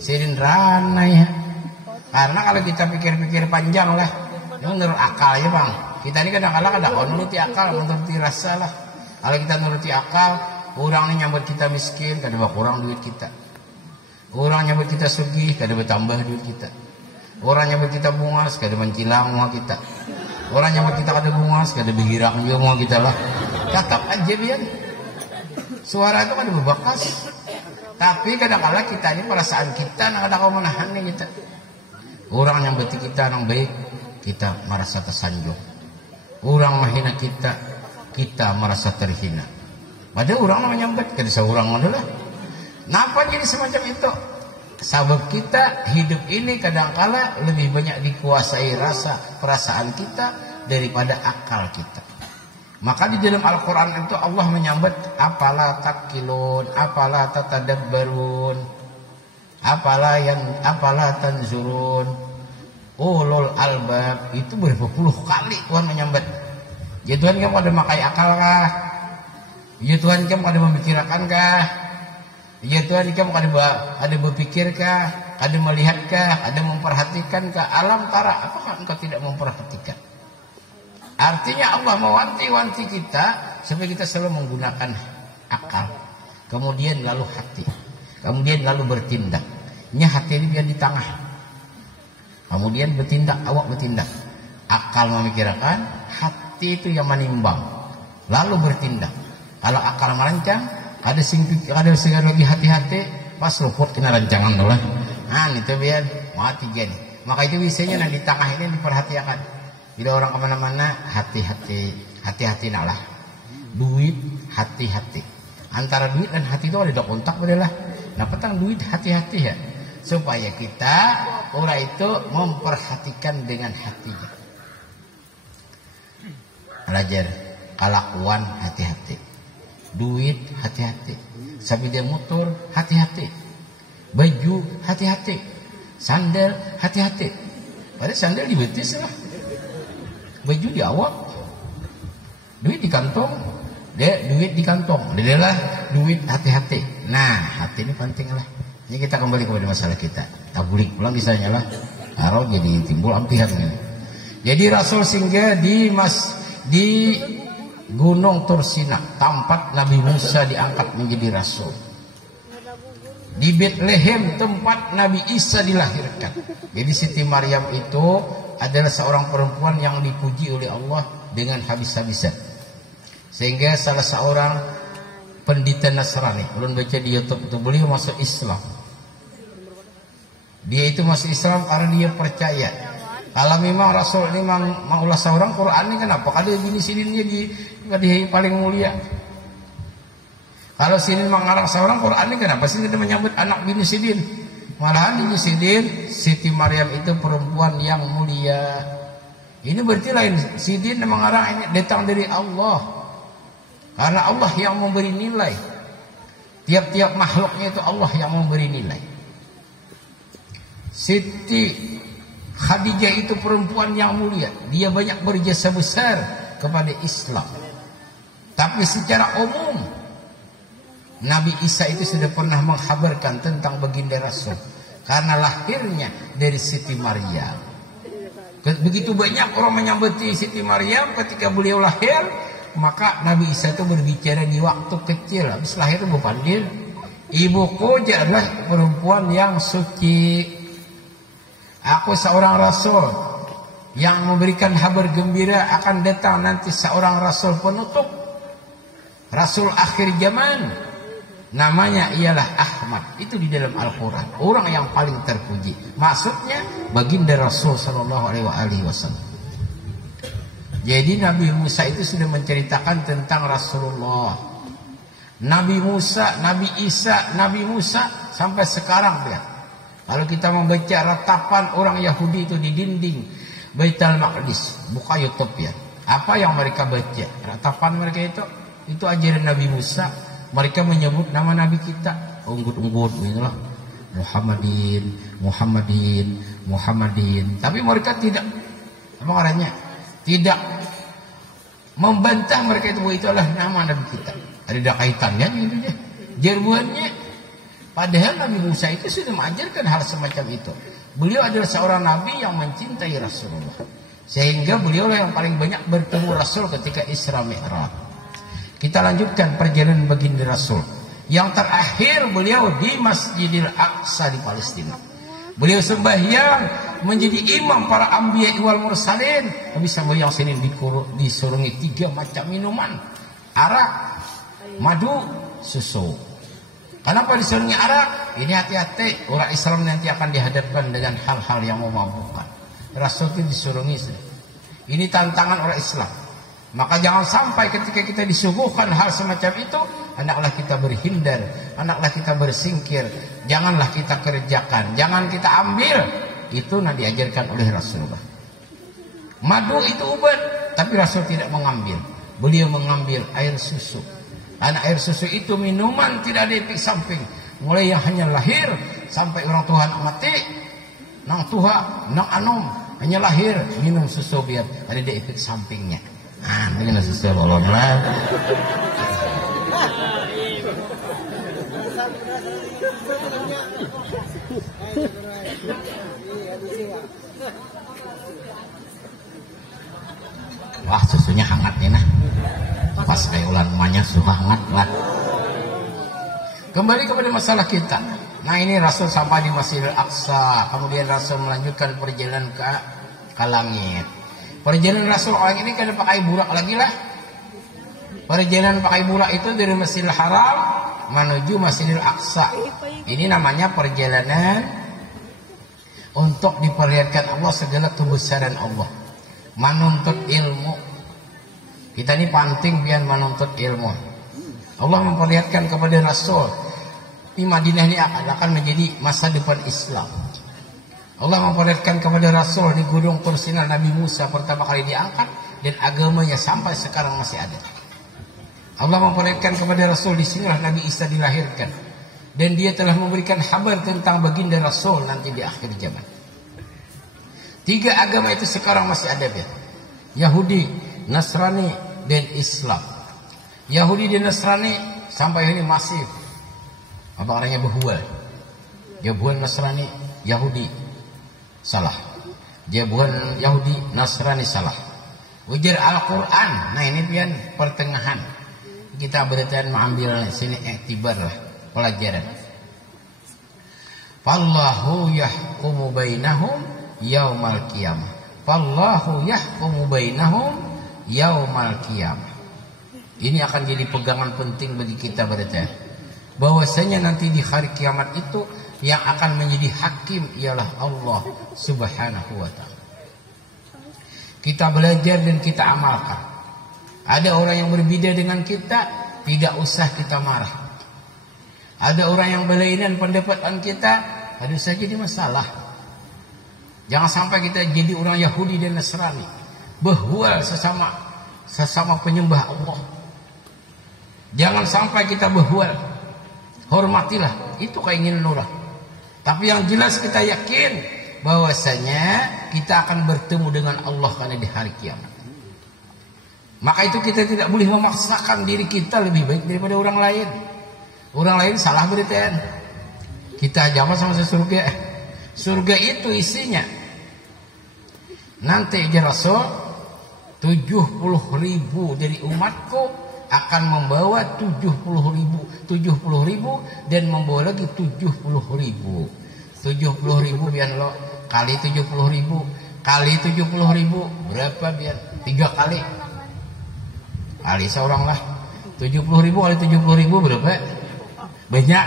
Sidin rana ya. Karena kalau kita pikir-pikir panjang lah. Ini menurut akal ya bang. Kita ini kadang-kadang ada nuruti akal, menuruti rasa lah. Kalau kita nuruti akal, orang ini nyambut kita miskin, kadang kurang duit kita. Orang nyambut kita sugih, kadang bertambah duit kita. Orang nyambut kita bungas kada mencilang mau kita. Orang nyambut kita kada bungas kada bergerak juga mau kita lah. Tetap aja dia. Suara itu kada berbekas. Tapi kadang-kala kita ini perasaan kita nang ada kau menahan nih kita. Orang nyambut kita nang baik, kita merasa tersanjung. Orang menghina kita, kita merasa terhina. Padahal orang menyambut kada seorang adalah. Napa jadi semacam itu? Sebab kita hidup ini kadang-kala lebih banyak dikuasai rasa perasaan kita daripada akal kita. Maka di dalam Al-Quran itu Allah menyambut apalah takilun, apalah tatadabbarun, apalah tanzurun, ulul albab. Itu berpuluh kali Tuhan menyambut. Ya Tuhan, kamu ada makai akal kah? Ya Tuhan, kamu ada memikirkan kah? Ya Tuhan, kamu ada berpikir kah? Ada melihat kah? Ada memperhatikan kah? Alam tara, apakah engkau tidak memperhatikan? Artinya Allah mewanti-wanti kita supaya kita selalu menggunakan akal, kemudian lalu hati, kemudian lalu bertindak. Nya hati ini biar di tengah, kemudian bertindak, awak bertindak. Akal memikirkan, hati itu yang menimbang, lalu bertindak. Kalau akal merancang, ada segala lagi hati-hati, pas luput kena rancangan lah. Nah itu biar mati jadi. Maka itu biasanya di tengah ini diperhatikan. Bila orang kemana-mana, hati-hati naklah. Duit, hati-hati. Antara duit dan hati itu ada kontak adalah. Nah petang duit hati-hati ya, supaya kita orang itu memperhatikan dengan hatinya. Belajar kelakuan hati-hati. Duit hati-hati. Sepeda motor hati-hati. Baju hati-hati. Sandal hati-hati. Padahal sandal di betis lah. Baju di awak, duit di kantong, duit di kantong, adalah duit hati-hati. Nah, hati ini penting lah. Ini kita kembali kepada masalah kita. Tabulik pulang misalnya lah, harus jadi timbul ampihan. Jadi Rasul singgah di Gunung Tursinak, tempat Nabi Musa diangkat menjadi Rasul. Di Bethlehem tempat Nabi Isa dilahirkan. Jadi Siti Maryam itu adalah seorang perempuan yang dipuji oleh Allah dengan habis-habisan. Sehingga salah seorang pendeta Nasrani, ulun baca di YouTube itu, beliau masuk Islam. Dia itu masuk Islam karena dia percaya kalau memang Rasul ini memang ulah seorang Quran ini kenapa? Kalau bini sidinnya di paling mulia. Kalau sini mengarang seorang Quran ini kenapa sih kita menyambut anak bini sidin? Malahan bini sidin, Siti Maryam itu perempuan yang mulia. Ini berarti lain. Sidin mengarang ini datang dari Allah. Karena Allah yang memberi nilai. Tiap-tiap makhluknya itu Allah yang memberi nilai. Siti Khadijah itu perempuan yang mulia. Dia banyak berjasa besar kepada Islam. Tapi secara umum Nabi Isa itu sudah pernah menghabarkan tentang baginda Rasul karena lahirnya dari Siti Maryam. Begitu banyak orang menyambuti Siti Maryam ketika beliau lahir, maka Nabi Isa itu berbicara di waktu kecil. Habis lahir itu berpanggil, ibuku adalah perempuan yang suci. Aku seorang Rasul yang memberikan kabar gembira akan datang nanti seorang Rasul penutup, Rasul akhir zaman. Namanya ialah Ahmad. Itu di dalam Al-Quran. Orang yang paling terpuji. Maksudnya baginda Rasul Sallallahu Alaihi Wasallam. Jadi Nabi Musa itu sudah menceritakan tentang Rasulullah. Nabi Musa, Nabi Isa, Nabi Musa sampai sekarang ya. Kalau kita membaca ratapan orang Yahudi itu di dinding Baitul Maqdis, buka YouTube ya. Apa yang mereka baca? Ratapan mereka itu ajaran Nabi Musa. Mereka menyebut nama Nabi kita, unggut-unggut inilah Muhammadin. Tapi mereka tidak apa caranya? Tidak membantah mereka itu adalah nama Nabi kita. Ada kaitannya gitu ya. Jerbuannya. Padahal Nabi Musa itu sudah mengajarkan hal semacam itu. Beliau adalah seorang nabi yang mencintai Rasulullah. Sehingga beliau yang paling banyak bertemu Rasul ketika Isra Mi'raj. Kita lanjutkan perjalanan baginda Rasul. Yang terakhir beliau di Masjidil Aqsa di Palestina. Beliau sembahyang menjadi imam para anbiya wal mursalin. Habis sembahyang sini disurungi 3 macam minuman. Arak, madu, susu. Kenapa disurungi arak? Ini hati-hati, orang Islam nanti akan dihadapkan dengan hal-hal yang memabukkan. Rasul itu disurungi. Ini tantangan orang Islam. Maka jangan sampai ketika kita disuguhkan hal semacam itu, hendaklah kita berhindar, hendaklah kita bersingkir, janganlah kita kerjakan, jangan kita ambil. Itu nanti diajarkan oleh Rasulullah. Madu itu obat, tapi Rasul tidak mengambil. Beliau mengambil air susu. Karena air susu itu minuman, tidak ada efek samping. Mulai yang hanya lahir sampai orang tua mati, nang tuha, nang anom, hanya lahir minum susu biar ada efek sampingnya. Ah, ini nasi sebelum lah. Wah, susunya hangat nih nah. Pas kayak ulan emaknya suka hangat lah. Kembali kepada masalah kita. Nah, ini Rasul sampai di Masjidil Aqsa, kemudian Rasul melanjutkan perjalanan ke langit. Perjalanan Rasul orang ini kan pakai burak lagi lah. Perjalanan pakai burak itu dari Masjidil Haram menuju Masjidil Aqsa. Ini namanya perjalanan untuk diperlihatkan Allah segala kebesaran Allah. Menuntut ilmu. Kita ini penting biar menuntut ilmu. Allah memperlihatkan kepada Rasul di Madinah ini akan menjadi masa depan Islam. Allah memperlihatkan kepada Rasul di Gunung Tur Sina Nabi Musa pertama kali diangkat dan agamanya sampai sekarang masih ada. Allah memperlihatkan kepada Rasul di sinilah Nabi Isa dilahirkan dan dia telah memberikan kabar tentang baginda Rasul nanti di akhir zaman. 3 agama itu sekarang masih ada ya. Yahudi, Nasrani dan Islam. Yahudi dan Nasrani sampai ini masih apa orangnya berbual. Dia bukan Nasrani, Yahudi salah. Dia bukan Yahudi, Nasrani salah. Ujar Al-Quran. Nah ini pian pertengahan. Kita beritain mengambil sini iktibar lah, pelajaran. Fallahu yahkumu bainahum yaumal qiyamah. Fallahu yahkumu bainahum yaumal qiyamah. Ini akan jadi pegangan penting bagi kita beritain. Bahwasanya nanti di hari kiamat itu yang akan menjadi hakim ialah Allah Subhanahu wa ta'ala. Kita belajar dan kita amalkan. Ada orang yang berbeda dengan kita, tidak usah kita marah. Ada orang yang berlainan pendapatan kita, ada saja jadi masalah. Jangan sampai kita jadi orang Yahudi dan Nasrani, berhual sesama penyembah Allah. Jangan sampai kita berhual. Hormatilah, itu keinginan orang. Tapi yang jelas kita yakin bahwasanya kita akan bertemu dengan Allah karena di hari kiamat. Maka itu kita tidak boleh memaksakan diri kita lebih baik daripada orang lain. Orang lain salah beritaan. Kita jawab sama surga. Surga itu isinya nanti aja Rasul 70.000 dari umatku akan membawa 70.000 dan membawa lagi 70.000. 70.000 biar lo kali 70.000 kali 70.000 berapa biar 3 kali seorang lah 70.000 kali 70.000 berapa banyak.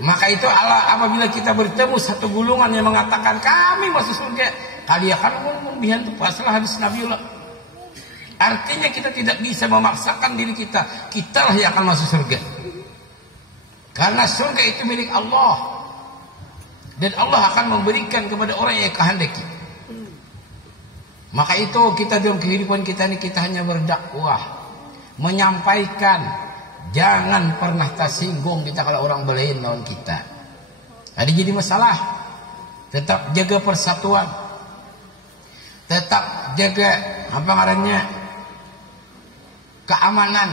Maka itu Allah apabila kita bertemu satu gulungan yang mengatakan kami masuk surga, kalian akan ngomong bihan itu pasalah hadis Nabiullah. Artinya kita tidak bisa memaksakan diri kita. Kitalah yang akan masuk surga. Karena surga itu milik Allah. Dan Allah akan memberikan kepada orang yang kehendaki. Maka itu kita dalam kehidupan kita ini kita hanya berdakwah, menyampaikan. Jangan pernah tersinggung kita kalau orang belain lawan kita. Ada jadi masalah. Tetap jaga persatuan. Tetap jaga apa ngarannya? Keamanan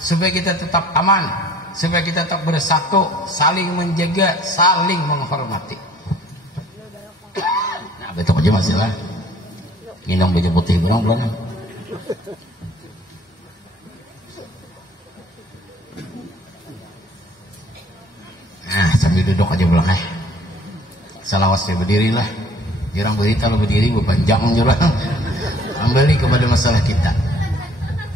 supaya kita tetap aman, supaya kita tetap bersatu, saling menjaga, saling menghormati. Nah, betul aja masalah. Minum baju putih belum. Nah, sambil duduk aja belakang. Salawat saya berdirilah. Jarang berita lo berdiri berpanjang juga. Kembali kepada masalah kita.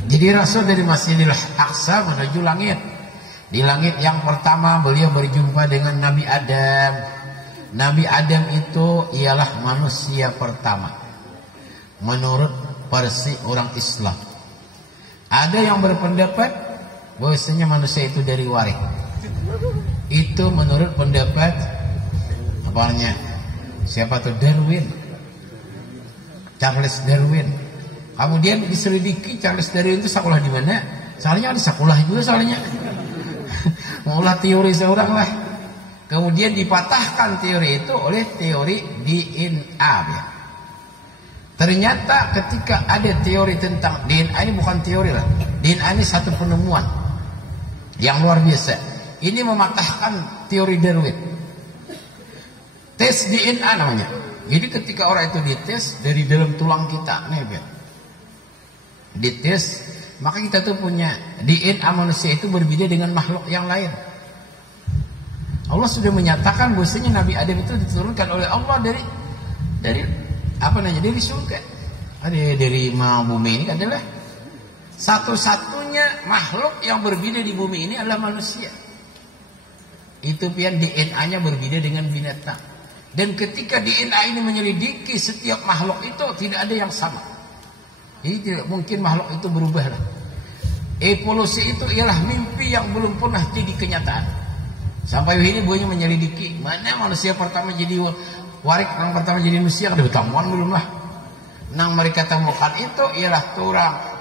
Jadi Rasul dari Masjidil Aqsa menuju langit. Di langit yang pertama beliau berjumpa dengan Nabi Adam. Nabi Adam itu ialah manusia pertama menurut versi orang Islam. Ada yang berpendapat bahwasanya manusia itu dari warik. Itu menurut pendapat apanya? Siapa tuh? Darwin. Charles Darwin. Kemudian diselidiki Charles Darwin itu sekolah di mana? Soalnya ada sekolah juga soalnya. Mengolah teori seorang lah. Kemudian dipatahkan teori itu oleh teori DNA. Ya. Ternyata ketika ada teori tentang DNA, ini bukan teori lah. DNA ini satu penemuan yang luar biasa. Ini mematahkan teori Darwin. Tes DNA namanya. Jadi ketika orang itu dites dari dalam tulang kita, nih ya, dites, maka kita tuh punya DNA manusia itu berbeda dengan makhluk yang lain. Allah sudah menyatakan bahwasanya Nabi Adam itu diturunkan oleh Allah dari apa namanya, dari surga. Dari bumi ini adalah satu-satunya makhluk yang berbeda di bumi ini adalah manusia. Itu pian DNA-nya berbeda dengan binatang. Dan ketika DNA ini menyelidiki setiap makhluk itu tidak ada yang sama. Jadi tidak mungkin makhluk itu berubah lah. Evolusi itu ialah mimpi yang belum pernah jadi kenyataan. Sampai ini buahnya menyelidiki mana manusia pertama jadi warik, yang pertama jadi manusia, ada temuan belum lah. Yang mereka temukan itu ialah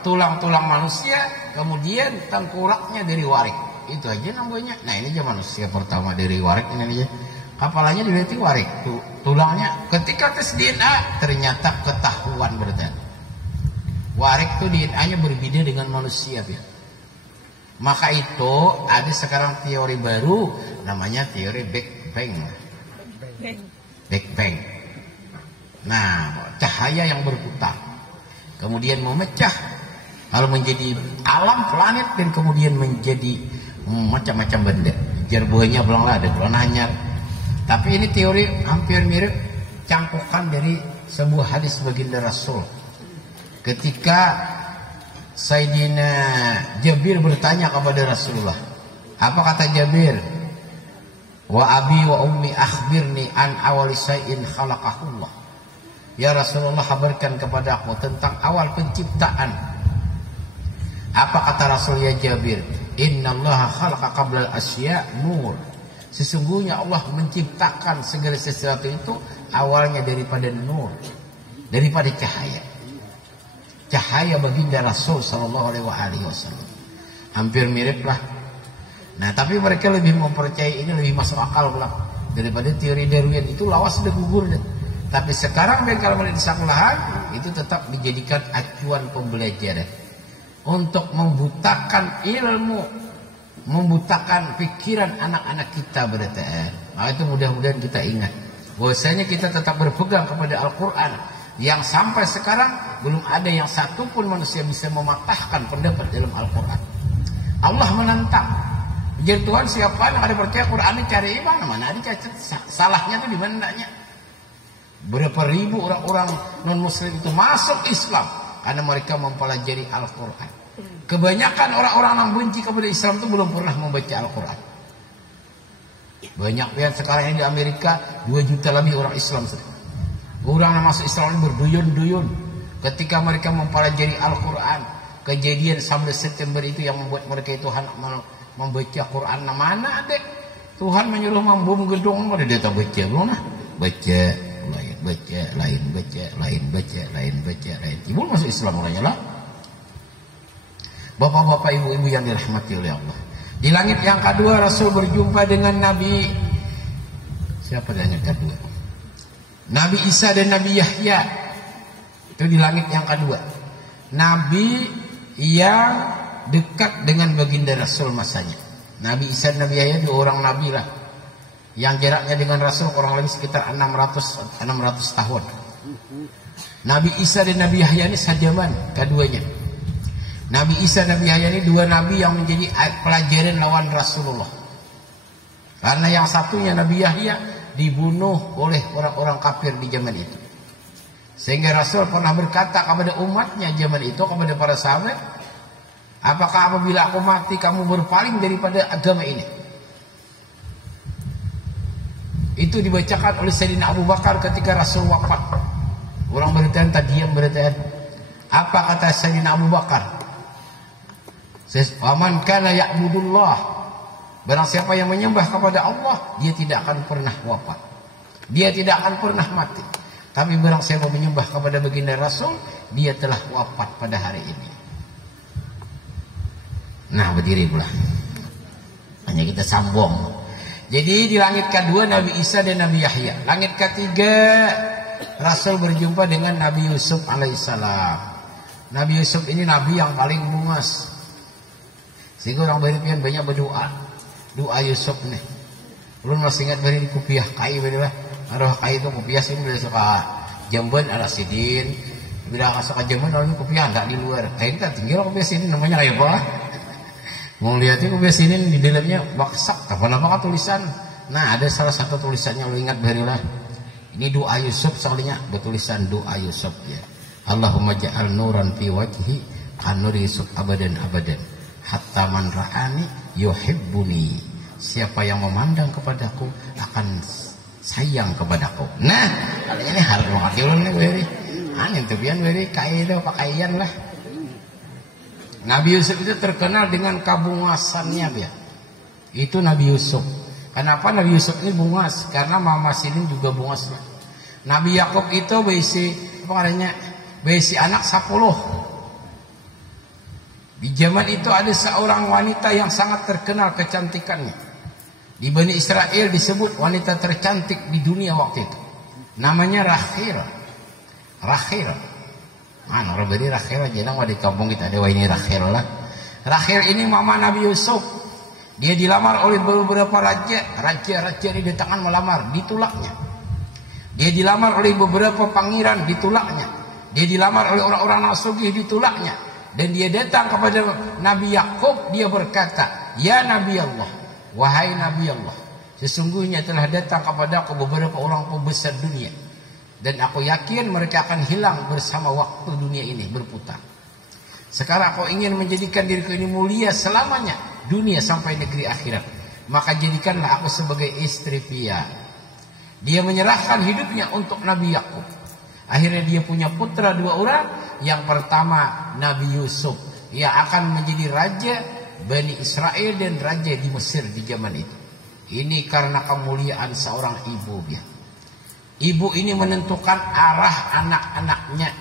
tulang-tulang manusia, kemudian tengkoraknya dari warik. Itu aja namanya. Nah ini aja manusia pertama dari warik ini aja. Kapalannya berarti warik, tulangnya. Ketika tes DNA ternyata ketahuan berarti warik itu DNA-nya berbeda dengan manusia ya. Maka itu ada sekarang teori baru namanya teori Big Bang. Big Bang. Nah, cahaya yang berputar kemudian memecah lalu menjadi alam planet dan kemudian menjadi macam-macam benda. Jar buahnya belang lah, ada bulan anyar. Tapi ini teori hampir mirip cangkukan dari sebuah hadis baginda Rasul. Ketika Sayyidina Jabir bertanya kepada Rasulullah, apa kata Jabir? Wa abi wa ummi akhbirni an awali syai'in khalaqahullah. Ya Rasulullah, kabarkan kepada aku tentang awal penciptaan. Apa kata Rasul ya Jabir? Innallaha khalaqa qabla al-asya' nur. Sesungguhnya Allah menciptakan segala sesuatu itu awalnya daripada nur, daripada cahaya. Cahaya baginda Rasul sallallahu alaihi wasallam. Hampir mirip lah. Nah, tapi mereka lebih mempercayai ini, lebih masuk akal pula daripada teori Darwin. Itu lawas sudah gugur. Tapi sekarang kalau mulai di sekolahan itu tetap dijadikan acuan pembelajaran untuk membutakan ilmu, membutakan pikiran anak-anak kita berarti. Maka itu mudah-mudahan kita ingat bahwasanya kita tetap berpegang kepada Al-Quran yang sampai sekarang belum ada yang satu pun manusia bisa mematahkan pendapat dalam Al-Quran. Allah menantang. Jadi Tuhan, siapa yang ada percaya Quran ini cari mana ada cacat, salahnya itu di mana? Berapa ribu orang-orang non-muslim itu masuk Islam karena mereka mempelajari Al-Quran. Kebanyakan orang-orang yang benci kepada Islam itu belum pernah membaca Al-Quran. Banyak yang sekarang ini di Amerika 2 juta lebih orang Islam. Orang yang masuk Islam ini berduyun-duyun. Ketika mereka mempelajari Al-Quran, kejadian 11 September itu yang membuat mereka itu membaca Quran. Nah, mana ada Tuhan menyuruh membom gedung, ada dia tak baca belum lah. Baca, lain baca, lain baca, lain baca, lain baca, lain. Ibu masuk Islam orangnya lah. Bapak-bapak, ibu-ibu yang dirahmati oleh Allah. Di langit yang kedua Rasul berjumpa dengan Nabi. Siapa di langit kedua? Nabi Isa dan Nabi Yahya. Itu di langit yang kedua. Nabi yang dekat dengan baginda Rasul masanya. Nabi Isa dan Nabi Yahya 2 orang nabi lah. Yang jaraknya dengan Rasul kurang lebih sekitar 600 tahun. Nabi Isa dan Nabi Yahya ini sajaman keduanya. Nabi Isa dan Nabi Yahya ini 2 nabi yang menjadi pelajaran lawan Rasulullah. Karena yang satunya Nabi Yahya dibunuh oleh orang-orang kafir di zaman itu. Sehingga Rasul pernah berkata kepada umatnya zaman itu, kepada para sahabat, apakah apabila aku mati kamu berpaling daripada agama ini? Itu dibacakan oleh Sayyidina Abu Bakar ketika Rasul wafat. Orang bertanya, diam bertanya. Apa kata Sayyidina Abu Bakar? Waman kana ya'budullah, barang siapa yang menyembah kepada Allah, dia tidak akan pernah wafat, dia tidak akan pernah mati. Tapi barang siapa menyembah kepada baginda Rasul, dia telah wafat pada hari ini. Nah, berdiri pula. Hanya kita sambung. Jadi di langit kedua Nabi Isa dan Nabi Yahya. Langit ketiga Rasul berjumpa dengan Nabi Yusuf alaihissalam. Nabi Yusuf ini nabi yang paling bungas. Sehingga orang beripian banyak berdoa. Doa Yusuf nih. Lu masih ingat beri kupiah kai berilah. Aduh kai itu kupiah sih bila suka jamban ala sidin. Bila suka jamban orang kupiah enggak di luar. Kain kita tinggal kupiah sini namanya kayak apa? Mau lihatnya kupiah sini di dalamnya baksak. Apa-apa tulisan. Nah ada salah satu tulisannya lu ingat berilah. Ini doa Yusuf soalnya bertulisan doa Yusuf ya. Allahumma ja'al nuran fi wajhi an-nur Yusuf abadan abadan. Hatta man ra'ani yuhibbuni. Siapa yang memandang kepadaku akan sayang kepadaku. Nah, kali ini harus mengatilun nih beri. Angin tebian beri kaya pakaian lah. Nabi Yusuf itu terkenal dengan kabungasannya dia. Itu Nabi Yusuf. Kenapa Nabi Yusuf ini bungas? Karena Mama Silin juga bungas. Nabi Yakub itu berisi anak 10. Di zaman itu ada seorang wanita yang sangat terkenal kecantikannya. Di Bani Israel disebut wanita tercantik di dunia waktu itu. Namanya Rahil. Rahil. Mana orang beri Rahil aja lah di kampung kita ada ini Rahil lah. Rahil ini mama Nabi Yusuf. Dia dilamar oleh beberapa raja. Raja-raja didatangkan melamar, ditolaknya. Dia dilamar oleh beberapa pangeran, ditolaknya. Dia dilamar oleh orang-orang Nasrani, ditolaknya. Dan dia datang kepada Nabi Yakub, dia berkata, "Ya Nabi Allah, wahai Nabi Allah, sesungguhnya telah datang kepada aku beberapa orang pembesar dunia, dan aku yakin mereka akan hilang bersama waktu dunia ini berputar. Sekarang aku ingin menjadikan diriku ini mulia selamanya, dunia sampai negeri akhirat. Maka jadikanlah aku sebagai istri pia." Dia menyerahkan hidupnya untuk Nabi Yakub. Akhirnya dia punya putra 2 orang. Yang pertama Nabi Yusuf, ia akan menjadi raja Bani Israel dan raja di Mesir di zaman itu. Ini karena kemuliaan seorang ibu dia. Ibu ini menentukan arah anak-anaknya.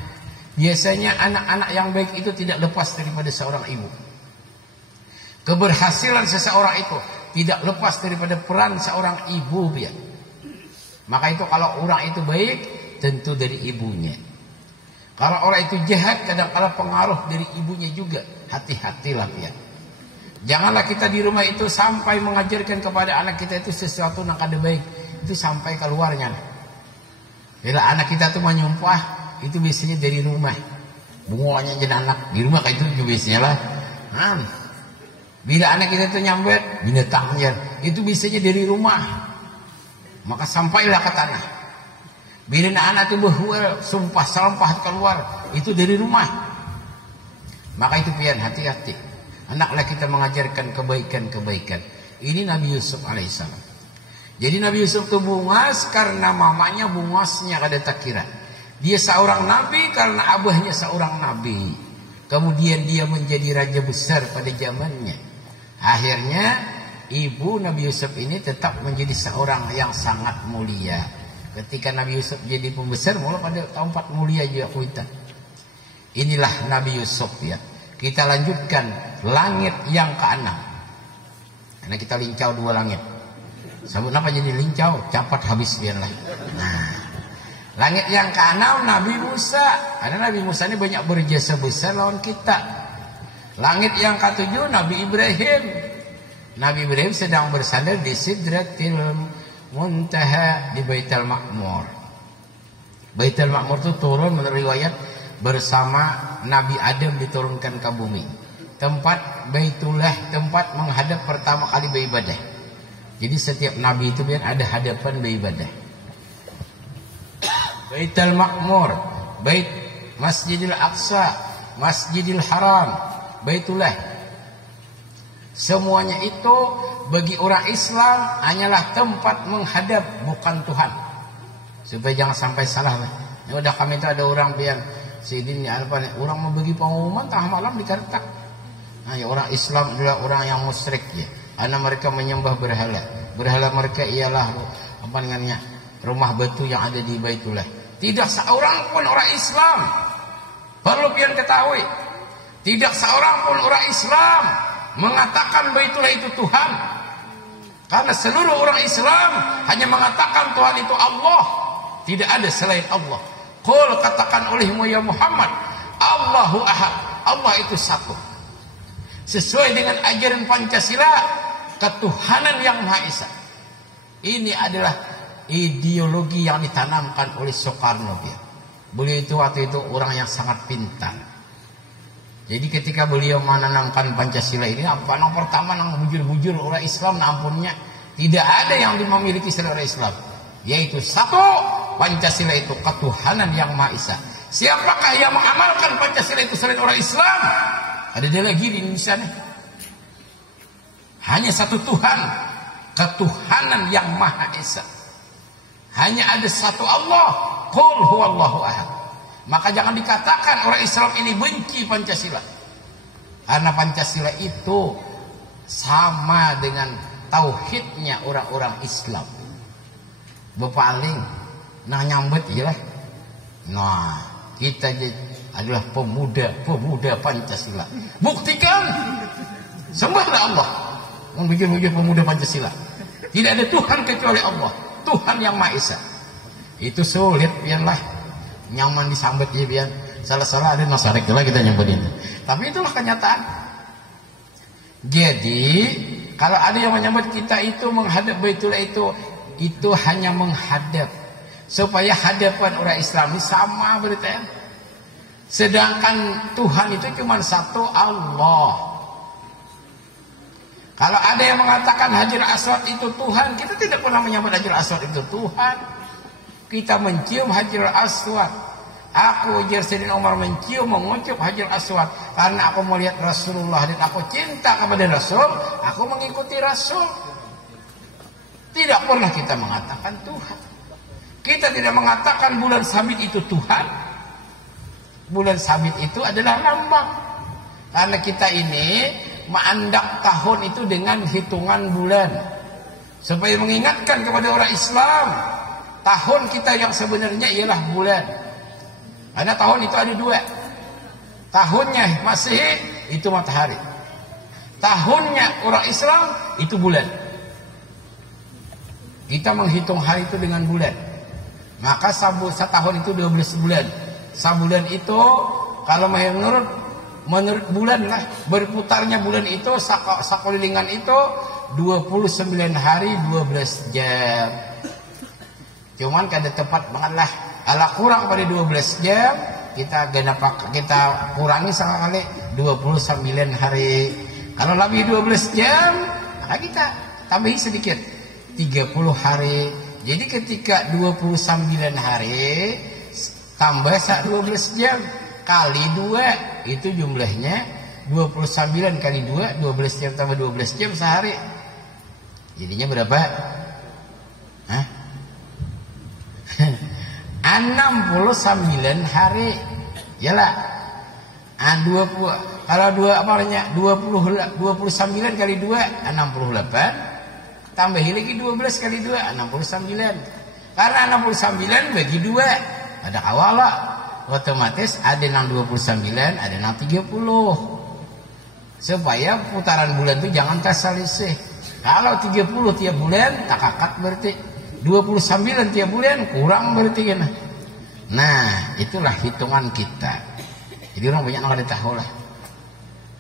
Biasanya anak-anak yang baik itu tidak lepas daripada seorang ibu. Keberhasilan seseorang itu tidak lepas daripada peran seorang ibu dia. Maka itu kalau orang itu baik, tentu dari ibunya. Kalau orang itu jahat, kadang-kadang pengaruh dari ibunya juga. Hati-hatilah ya. Janganlah kita di rumah itu sampai mengajarkan kepada anak kita itu sesuatu yang kada baik. Itu sampai keluarnya. Bila anak kita tuh menyumpah, itu biasanya dari rumah. Bunganya jadi anak di rumah kayak itu biasanya lah. Bila anak kita tuh nyambet, binatangnya, itu biasanya dari rumah. Maka sampailah ke tanah. Bila anak itu berhual, sumpah sampah keluar, itu dari rumah. Maka itu pian hati-hati. Anaklah kita mengajarkan kebaikan-kebaikan. Ini Nabi Yusuf alaihissalam. Jadi Nabi Yusuf itu bungas karena mamanya bungasnya kada tak kira. Dia seorang nabi karena abahnya seorang nabi. Kemudian dia menjadi raja besar pada zamannya. Akhirnya ibu Nabi Yusuf ini tetap menjadi seorang yang sangat mulia. Ketika Nabi Yusuf jadi pembesar, mulai pada tempat mulia juga kita. Inilah Nabi Yusuf ya. Kita lanjutkan langit yang ke-6. Karena kita lincau 2 langit. Sabut apa jadi lincau? Cepat habis biarlah. Nah, langit yang ke-6 Nabi Musa. Karena Nabi Musa ini banyak berjasa besar lawan kita. Langit yang ke-7 Nabi Ibrahim. Nabi Ibrahim sedang bersandar di Sidratil Muntaha di Baitul Ma'mur. Baitul Ma'mur itu turun menurut riwayat bersama Nabi Adam diturunkan ke bumi. Tempat Baitullah, tempat menghadap pertama kali beribadah. Jadi setiap nabi itu biar ada hadapan beribadah. Baitul Ma'mur, Bait Masjidil Aqsa, Masjidil Haram, Baitullah. Semuanya itu bagi orang Islam hanyalah tempat menghadap, bukan Tuhan. Supaya jangan sampai salah. Ya udah, kami itu ada orang biar sidin apa nih, orang mau bagi pengumuman tengah malam di Kartak. Nah, ya orang Islam adalah orang yang musyrik ya. Karena mereka menyembah berhala. Berhala mereka ialah apa namanya? Rumah batu yang ada di Baitullah. Tidak seorang pun orang Islam, perlu pian ketahui, tidak seorang pun orang Islam mengatakan Baitullah itu Tuhan. Karena seluruh orang Islam hanya mengatakan Tuhan itu Allah. Tidak ada selain Allah. Qul, katakan olehmu ya Muhammad, Allahu Ahad, Allah itu satu. Sesuai dengan ajaran Pancasila, ketuhanan yang Maha Esa. Ini adalah ideologi yang ditanamkan oleh Soekarno. Beliau itu waktu itu orang yang sangat pintar. Jadi ketika beliau menanamkan Pancasila ini, apa yang pertama yang bujur-bujur orang Islam, ampunnya tidak ada yang memiliki selain orang Islam, yaitu satu, Pancasila itu ketuhanan yang Maha Esa. Siapakah yang mengamalkan Pancasila itu selain orang Islam? Ada dia lagi di Indonesia nih. Hanya satu Tuhan, ketuhanan yang Maha Esa. Hanya ada satu Allah, Qul huwallahu ahad. Maka jangan dikatakan orang Islam ini benci Pancasila. Karena Pancasila itu sama dengan tauhidnya orang-orang Islam. Bepaling nah nyambet iyalah. Nah, kita adalah pemuda Pancasila. Buktikan. Sembahlah Allah. Membujur-bujur pemuda Pancasila. Tidak ada Tuhan kecuali Allah, Tuhan yang Maha Esa. Itu sulit biarlah. Nyaman disambet ya biar. Salah-salah ada nasarek lah kita nyampetin. Tapi itulah kenyataan. Jadi kalau ada yang menyambut kita itu menghadap Baitullah itu hanya menghadap supaya hadapan orang Islam ini sama berarti. Sedangkan Tuhan itu cuma satu, Allah. Kalau ada yang mengatakan Hajar Aswad itu Tuhan, kita tidak pernah menyambut Hajar Aswad itu Tuhan. Kita mencium Hajar Aswad. Aku Sayyidina Umar mencium, mengucup Hajar Aswad karena aku melihat Rasulullah dan aku cinta kepada Rasul, aku mengikuti Rasul. Tidak pernah kita mengatakan Tuhan. Kita tidak mengatakan bulan sabit itu Tuhan. Bulan sabit itu adalah lambang. Karena kita ini mengandak tahun itu dengan hitungan bulan. Supaya mengingatkan kepada orang Islam, tahun kita yang sebenarnya ialah bulan. Karena tahun itu ada dua. Tahunnya Masehi itu matahari. Tahunnya orang Islam itu bulan. Kita menghitung hari itu dengan bulan. Maka setahun itu 12 bulan. Sebulan itu kalau menurut bulan lah, berputarnya bulan itu sakolilingan itu 29 hari 12 jam. Cuman kada tepat banget lah. Kalau kurang pada 12 jam, kita kurangi sekali 29 hari. Kalau lebih 12 jam, maka kita tambahi sedikit 30 hari. Jadi ketika 29 hari tambah 12 jam kali 2, itu jumlahnya 29 kali 2, 12 jam tambah 12 jam sehari. Jadinya berapa? Hah? 69 hari. Yalah. 20 kalau 29 kali 2 68. Tambahi lagi 12 kali 2 69. Karena 69 bagi 2 ada awal, otomatis ada yang 29, ada yang 30. Supaya putaran bulan itu jangan terselisih. Kalau 30 tiap bulan tak kakak berarti 29 tiap bulan kurang berarti kan. Nah, itulah hitungan kita. Jadi orang banyak yang ada tahu lah.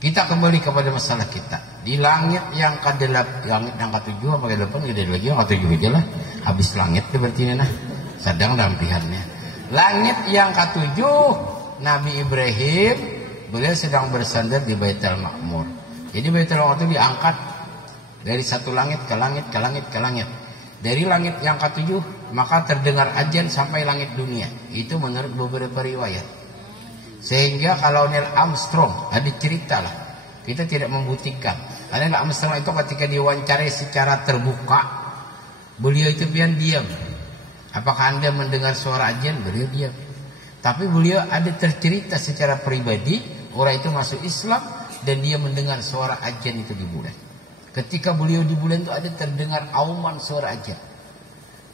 Kita kembali kepada masalah kita. Di langit yang ke-8, langit yang ke-7 apa ke-8, gede lagi yang ke-7 aja lah. Habis langit berarti ini nah. Sedang dalam pihaknya. Langit yang ke-7, Nabi Ibrahim beliau sedang bersandar di Baitul Ma'mur. Jadi Baitul Ma'mur itu diangkat Dari satu langit ke langit ke langit ke langit. Dari langit yang ke-7 maka terdengar azan sampai langit dunia. Itu menurut beberapa riwayat. Sehingga kalau Neil Armstrong ada cerita lah, kita tidak membuktikan. Neil Armstrong itu ketika diwawancarai secara terbuka, beliau itu pian diam. Apakah Anda mendengar suara azan? Beliau diam. Tapi beliau ada tercerita secara pribadi, orang itu masuk Islam dan dia mendengar suara azan itu di bulan. Ketika beliau di bulan itu ada terdengar auman suara azan.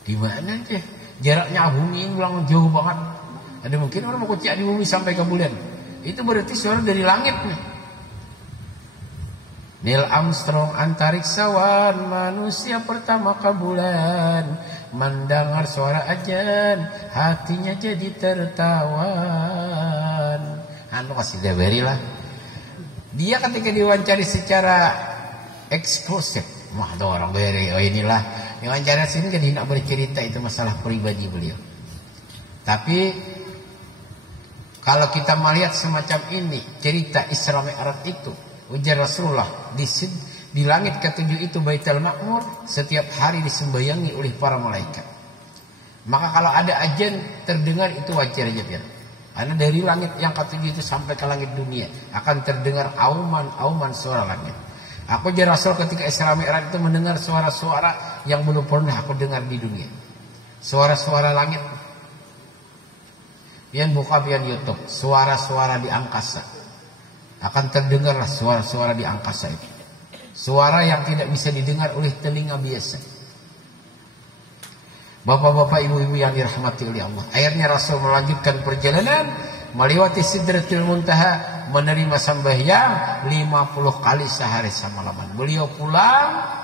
Di mana aja? Jaraknya bumi ini bilang jauh banget. Ada mungkin orang mau kocak di bumi sampai ke bulan. Itu berarti suara dari langit nih. Neil Armstrong antariksawan, manusia pertama ke bulan, mendengar suara azan, hatinya jadi tertawan. Anu kasih dia berilah. Dia ketika diwawancari secara eksklusif, wah ada orang beri, oh inilah diwawancara sini jadi tidak bercerita itu masalah pribadi beliau. Tapi kalau kita melihat semacam ini cerita Isra Mi'raj itu, ujar Rasulullah di langit ke-7 itu Baitul Ma'mur setiap hari disembayangi oleh para malaikat. Maka kalau ada azan terdengar itu wajar aja ya. Karena dari langit yang ke-7 itu sampai ke langit dunia akan terdengar auman suara langit. Aku jadi Rasul ketika Isra Mi'raj itu mendengar suara-suara yang belum pernah aku dengar di dunia. Suara-suara langit. Pian buka pian YouTube, suara-suara di angkasa. Akan terdengarlah suara-suara di angkasa itu. Suara yang tidak bisa didengar oleh telinga biasa. Bapak-bapak, ibu-ibu yang dirahmati oleh Allah. Akhirnya Rasul melanjutkan perjalanan melewati Sidratul Muntaha, menerima sembahyang 50 kali sehari semalaman. Beliau pulang.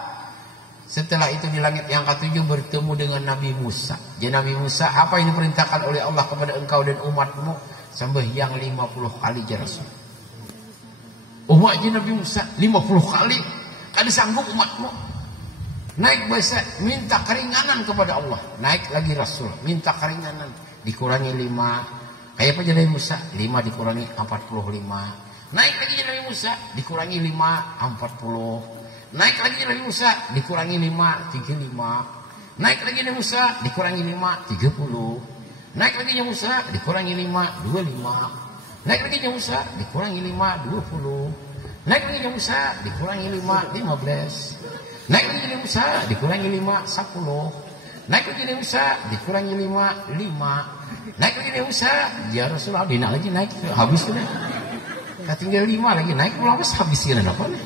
Setelah itu di langit yang ke-7 bertemu dengan Nabi Musa. Jadi Nabi Musa, apa yang diperintahkan oleh Allah kepada engkau dan umatmu? Sembahyang 50 kali ya Rasul. Umatnya Nabi Musa 50 kali. Kada sanggup umatmu. Naik bahasa, minta keringanan kepada Allah. Naik lagi Rasul, minta keringanan. Dikurangi 5. Kayak apa jadi Musa? 5 dikurangi 45. Naik lagi jadi Musa, dikurangi 5, 40. Naik lagi Nabi Musa, dikurangi 5, 35. Naik lagi Nabi Musa, dikurangi 5, 30. Naik lagi Nabi Musa, dikurangi 5, 25. Naik lagi Nabi Musa, dikurangi 5, 20. Naik lagi Nabi Musa, dikurangi 5, 15. Naik lagi Nabi Musa, dikurangi 5, 10. Naik lagi Nabi Musa, dikurangi 5, 5. Naik lagi Nabi Musa, ya Rasulullah, dina lagi naik, habis sudah. Tinggal 5 lagi, naik pulang habis ya apa nih?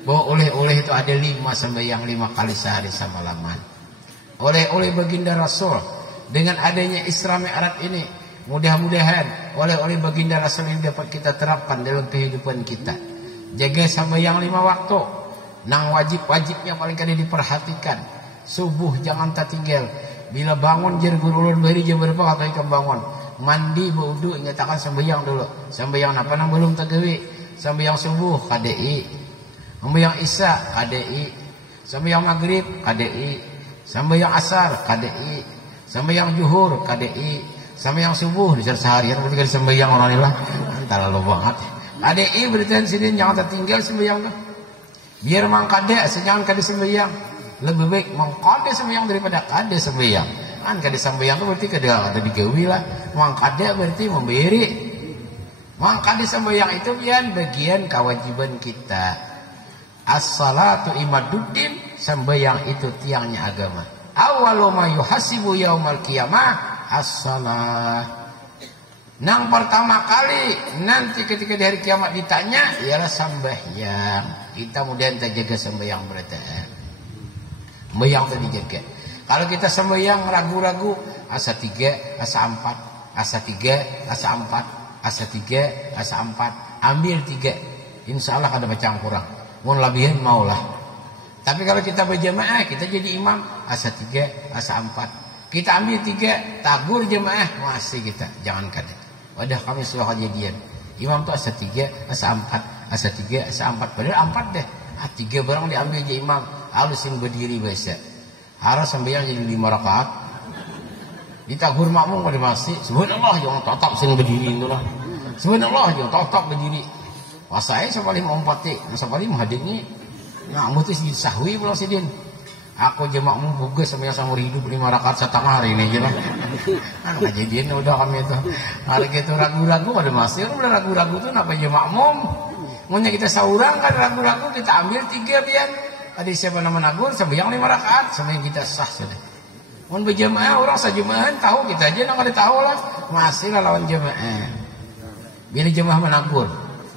Bahwa oleh-oleh itu ada 5 sembahyang 5 kali sehari semalaman. Oleh-oleh baginda Rasul dengan adanya Isra Mi'raj ini, mudah-mudahan oleh-oleh baginda Rasul ini dapat kita terapkan dalam kehidupan kita. Jaga sembahyang 5 waktu. Nang wajib-wajibnya paling kali diperhatikan. Subuh jangan tertinggal. Bila bangun jer gurulun beri jam berapa kata ikan bangun. Mandi wudu nyatakan sembahyang dulu. Sembahyang apa nang belum tergawe? Sembahyang subuh KDI. Sembahyang Isya KDI, sembahyang Maghrib KDI, sembahyang Asar KDI, sembahyang Zuhur KDI, sembahyang subuh di seharian berarti sembahyang orang inilah terlalu banget. KDI berarti sini jangan tertinggal sembahyang tuh. Biar mang kade jangan kade sembahyang. Lebih baik mang kade sembahyang daripada kade sembahyang. Kan kade sembahyang itu berarti kada digawi lah. Mang kade berarti memberi. Mang kade sembahyang itu bagian kewajiban kita. As-salatu imaduddin, sembahyang itu tiangnya agama. Awwalu ma yuhasibu yaumal qiyamah as-salah. Nang pertama kali nanti ketika di hari kiamat ditanya ialah sembahyang. Kita kemudian terjaga sembahyang berarti. Sembahyang itu dijaga. Kalau kita sembahyang ragu-ragu, asa 3, asa 4, asa 3, asa 4, asa 3, asa 4, ambil 3. Insyaallah kada macam kurang. Mun labihan maulah. Tapi kalau kita berjamaah, kita jadi imam asa 3, asa 4. Kita ambil 3, tagur jamaah masih kita. Jangan kada. Wadah kami sudah kejadian. Imam tu asa 3, asa 4, asa 3, asa 4. Padahal 4 deh. 3 barang diambil jadi imam. Halusin berdiri biasa. Harus sembahyang jadi 5 rakaat. Ditagur makmum pada masih. Subhanallah jangan tetap sing berdiri itulah. Subhanallah jangan tetap berdiri. Wasai sepaling mau empati, sepaling hadirnya Nah, mutus di sahwi pulau sidin. Aku jemakmu boga sama yang sama hidup 5 rakaat setengah hari ini aja lah. Kan kejadian udah kami itu. Hari gitu ragu-ragu pada masih udah ragu-ragu tuh kenapa jemakmu? Maunya kita saurang kan ragu-ragu kita ambil 3 biar. Tadi siapa nama nagur sembahyang 5 rakaat sembahyang kita sah sudah. Mun berjamaah orang sajemaah tahu kita aja nang ada tahu lah. Masih lah lawan jamaah. Bila jamaah menagur.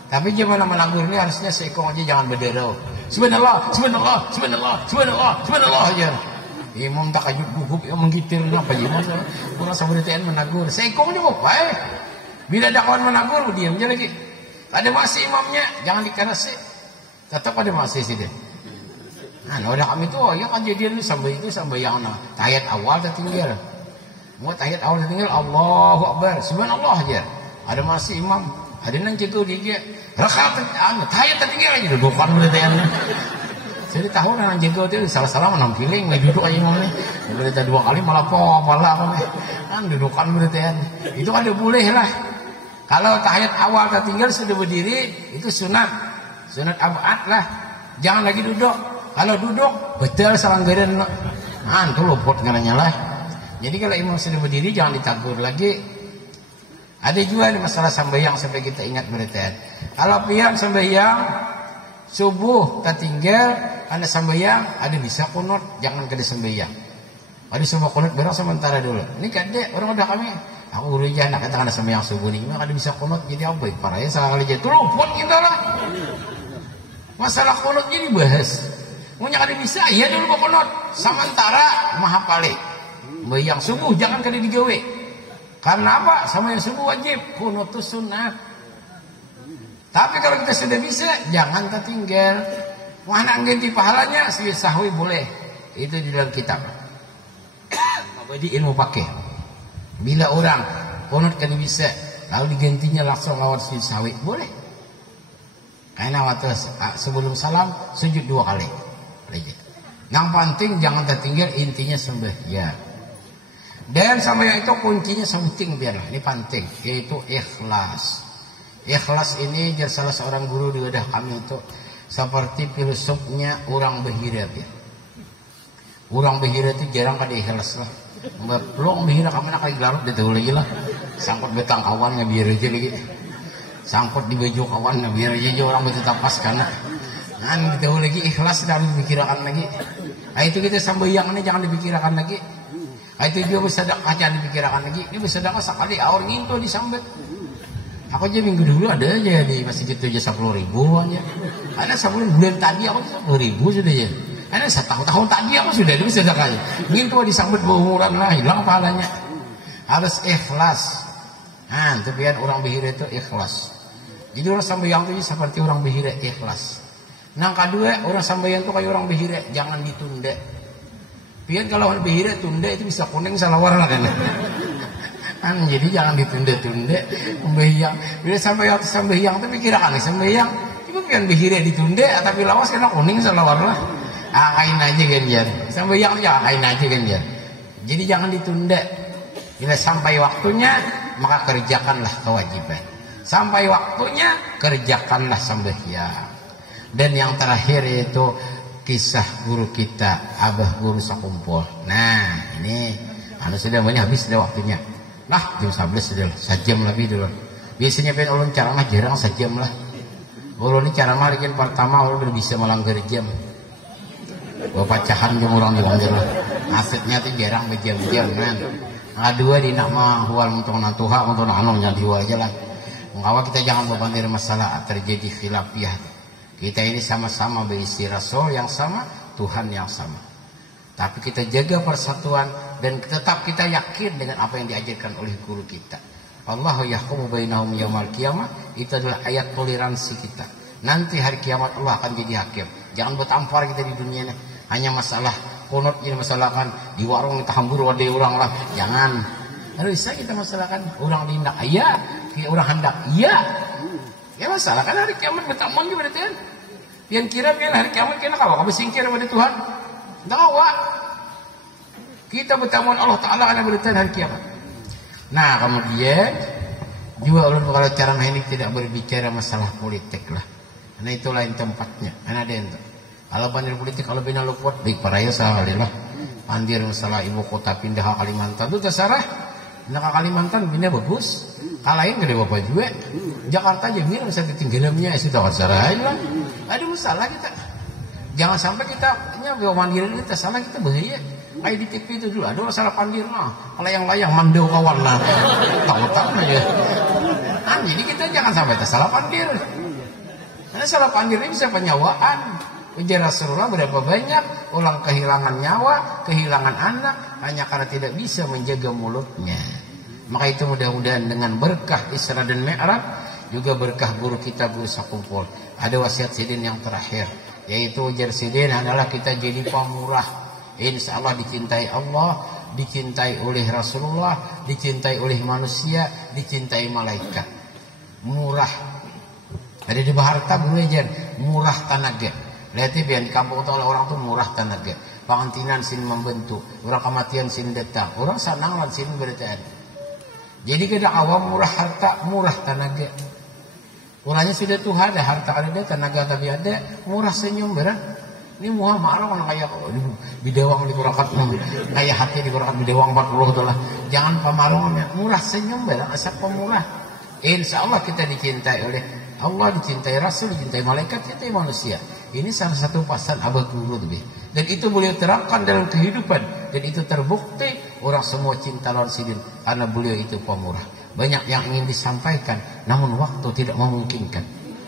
Tapi jamaah menagur ini harusnya seekong aja jangan berdero. Subhanallah, subhanallah, subhanallah, subhanallah, subhanallah aja. Imam tak ajuk gugup yang menggitir apa gimana? Orang sabaritaan menagur. Seekong dia mau baik. Bila ada kawan menagur diam aja lagi. Ada masih imamnya, jangan dikerasi. Tetap ada masih sih dia. Nah, udah kami tuh ya kejadian sampai yang tahiyat awal tertinggal. Mau tahiyat awal tertinggal Allahu Akbar, subhanallah aja. Ada masih imam, ada nang gitu dia. Rakaat tahiyat tertinggal aja dudukan berarti. Jadi tahu nang jago itu salah-salah menang kiling duduk aja imamnya. Berarti 2 kali malah kan dudukan berarti. Itu ada boleh lah. Kalau tahiyat awal tertinggal sudah berdiri itu sunat abad lah. Jangan lagi duduk. Kalau duduk betul selanggaran itu luput ngaranya lah. Jadi kalau imam sudah berdiri jangan ditagur lagi. Ada juga masalah sambayang sampai kita ingat berita. Kalau pihak sambayang subuh tertinggal ada sambayang ada bisa kunut jangan kada sambayang. Ada semua kunut barang sementara dulu. Ini kadek orang udah kami. Aku udah jangan katakan ada sambayang subuh nih. Kada bisa kunut jadi apa? Parahnya salah kali jadi luput kita lah. Masalah kunut jadi bahas. Punya kada bisa, iya dulu kunut. Sementara maha pale. Yang subuh jangan kada digawe. Karena apa? Sama yang subuh wajib. Kunut itu sunat. Tapi kalau kita sudah bisa, jangan tertinggal. Mana ganti pahalanya? Sahwi boleh. Itu di dalam kitab. Jadi ilmu pakai. Bila orang kunut kada bisa, lalu digantinya langsung lewat sahwi boleh. Karena waktu sebelum salam sujud 2 kali. Yang penting jangan tertinggal intinya sembahyang. Dan sembahyang itu kuncinya penting biarlah ini penting yaitu ikhlas. Ikhlas ini jadi salah seorang guru di wadah kami itu seperti filosofnya orang Bahira ya. Orang Bahira itu jarang kada ikhlas lah. Belum Bahira kami nak kali garut dia tahu lagi lah. Sangkut betang kawannya biar aja lagi. Sangkut di baju kawannya biar aja orang betul tapas karena kan tahu lagi ikhlas tidak dipikirkan lagi. Nah, itu kita sambayang ini jangan dipikirkan lagi. Nah, itu juga bersedekah jangan dipikirkan lagi. Ini bersedekah sekali awal nginto disambet. Aku aja minggu dulu ada aja di masjid itu aja 10.000 aja. Ada bulan tadi aku 10.000 sudah ya. Ada setahun tadi aku sudah ada bersedekah. Nginto disambet berumuran lah hilang pahalanya. Harus ikhlas. Nah, itu biar orang Bahira itu ikhlas. Jadi orang sambayang itu seperti orang Bahira ikhlas. Nah kedua orang sambayang itu kayak orang Bahira jangan ditunda. Pian kalau orang Bahira tunda itu bisa kuning salah warna kan. Jadi jangan ditunda-tunda sambayang. Bila sambayang itu pikirkan sambayang itu pian Bahira ditunda tapi lawas kena kuning salah warna. Kain aja kan ya. Sambayang ya kain aja kan ya. Jadi jangan ditunda. Bila sampai waktunya maka kerjakanlah kewajiban. Sampai waktunya kerjakanlah sambayang. Dan yang terakhir yaitu kisah guru kita Abah Guru Sakumpul. Nah ini sudah banyak habis sudah waktunya. Nah jam 11 sudah 1 jam lebih dulu. Biasanya pengen ulun ceramah jarang 1 jam lah. Ulun ini ceramah lagi pertama ulun udah bisa melanggar jam. Bapacahan jam orang diwanggil lah. Asetnya tuh jarang berjam-jam kan. Kedua di nak mah hual untuk natuha untuk anomnya diwa aja lah. Mengawal kita jangan berbandir masalah terjadi khilafiyah. Kita ini sama-sama berisi Rasul yang sama, Tuhan yang sama. Tapi kita jaga persatuan dan tetap kita yakin dengan apa yang diajarkan oleh guru kita. Allahu yahkumu bainahum yaumil qiyamah. Itu adalah ayat toleransi kita. Nanti hari kiamat Allah akan jadi hakim. Jangan bertampar kita di dunia ini. Hanya masalah kunut ini masalahkan di warung kita hambur wadai orang lah. Jangan. Lalu bisa kita masalahkan orang lindak. Iya, orang hendak. Iya. Ya masalah kan hari kiamat bertamun juga berarti kan. Yang kira biar hari kiamat kena kalau kamu singkir kepada Tuhan. Tidak awak. Kita bertamun Allah Ta'ala akan beritahu hari kiamat. Nah kemudian juga ulun kalau ceramah ini tidak berbicara masalah politik lah. Karena itu lain tempatnya. Karena ada yang Kalau pandir politik kalau bina lu kuat baik paraya sahalilah. Pandir masalah ibu kota pindah ke Kalimantan itu terserah. Pindah ke Kalimantan bina bagus. Kalain gede bapak juga. Jakarta aja bina bisa ditinggalamnya sudah terserah lah. Ada masalah kita. Jangan sampai kita bawa mandir ini tersalah kita bahaya. Kayak di TV itu dulu ada masalah pandir nah. Kalau yang layang mandau kawan lah. Tahu-tahu aja. Nah, jadi kita jangan sampai tersalah pandir. Karena salah pandir ini bisa penyawaan. Ujar Rasulullah berapa banyak orang kehilangan nyawa, kehilangan anak hanya karena tidak bisa menjaga mulutnya. Maka itu mudah-mudahan dengan berkah Isra dan Mi'raj juga berkah guru kita guru sakumpul. Ada wasiat Sidin yang terakhir, yaitu ujar Sidin adalah kita jadi pemurah. Insya Allah dicintai Allah, dicintai oleh Rasulullah, dicintai oleh manusia, dicintai malaikat. Murah. Ada di Baharta belajar murah tenaga. Lihat biar di kampung itu orang tuh murah tenaga. Pengantinan sin membentuk, orang kematian sin datang, orang senang lan sin beritaan. Jadi kita awam murah harta, murah tenaga. Orangnya sudah tuh ada harta ada, tenaga tapi ada, murah senyum berang. Ini muha marah orang kayak bidewang di kurakat, kayak hati di kurakat bidewang 40 itulah. Jangan pamarungnya, murah senyum berang, asal pemurah. Insya Allah kita dicintai oleh Allah, dicintai Rasul, dicintai malaikat, dicintai manusia. Ini salah satu pesan Abah Guru lebih. Dan itu beliau terapkan dalam kehidupan. Dan itu terbukti orang semua cinta lawan Sidin. Karena beliau itu pemurah. Banyak yang ingin disampaikan. Namun waktu tidak memungkinkan.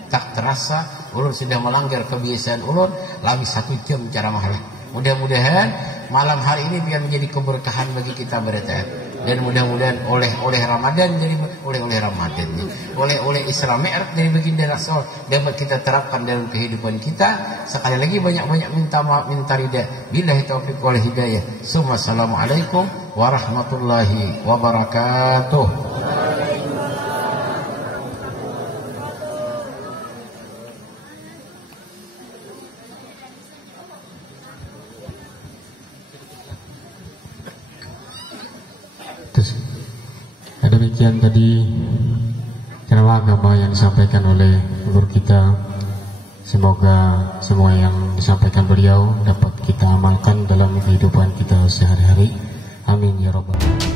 Tak terasa ulun sudah melanggar kebiasaan ulun. Lebih 1 jam ceramah lah. Mudah-mudahan malam hari ini biar menjadi keberkahan bagi kita berada. Dan mudah-mudahan oleh Ramadan jadi oleh Ramadan, oleh Isra Mi'raj dari baginda Rasul dapat kita terapkan dalam kehidupan kita. Sekali lagi banyak-banyak minta maaf, minta ridha. Billahi taufiq wal hidayah. Assalamualaikum warahmatullahi wabarakatuh. Demikian tadi ceramah agama yang disampaikan oleh guru kita. Semoga semua yang disampaikan beliau dapat kita amalkan dalam kehidupan kita sehari-hari. Amin ya rabbal alamin.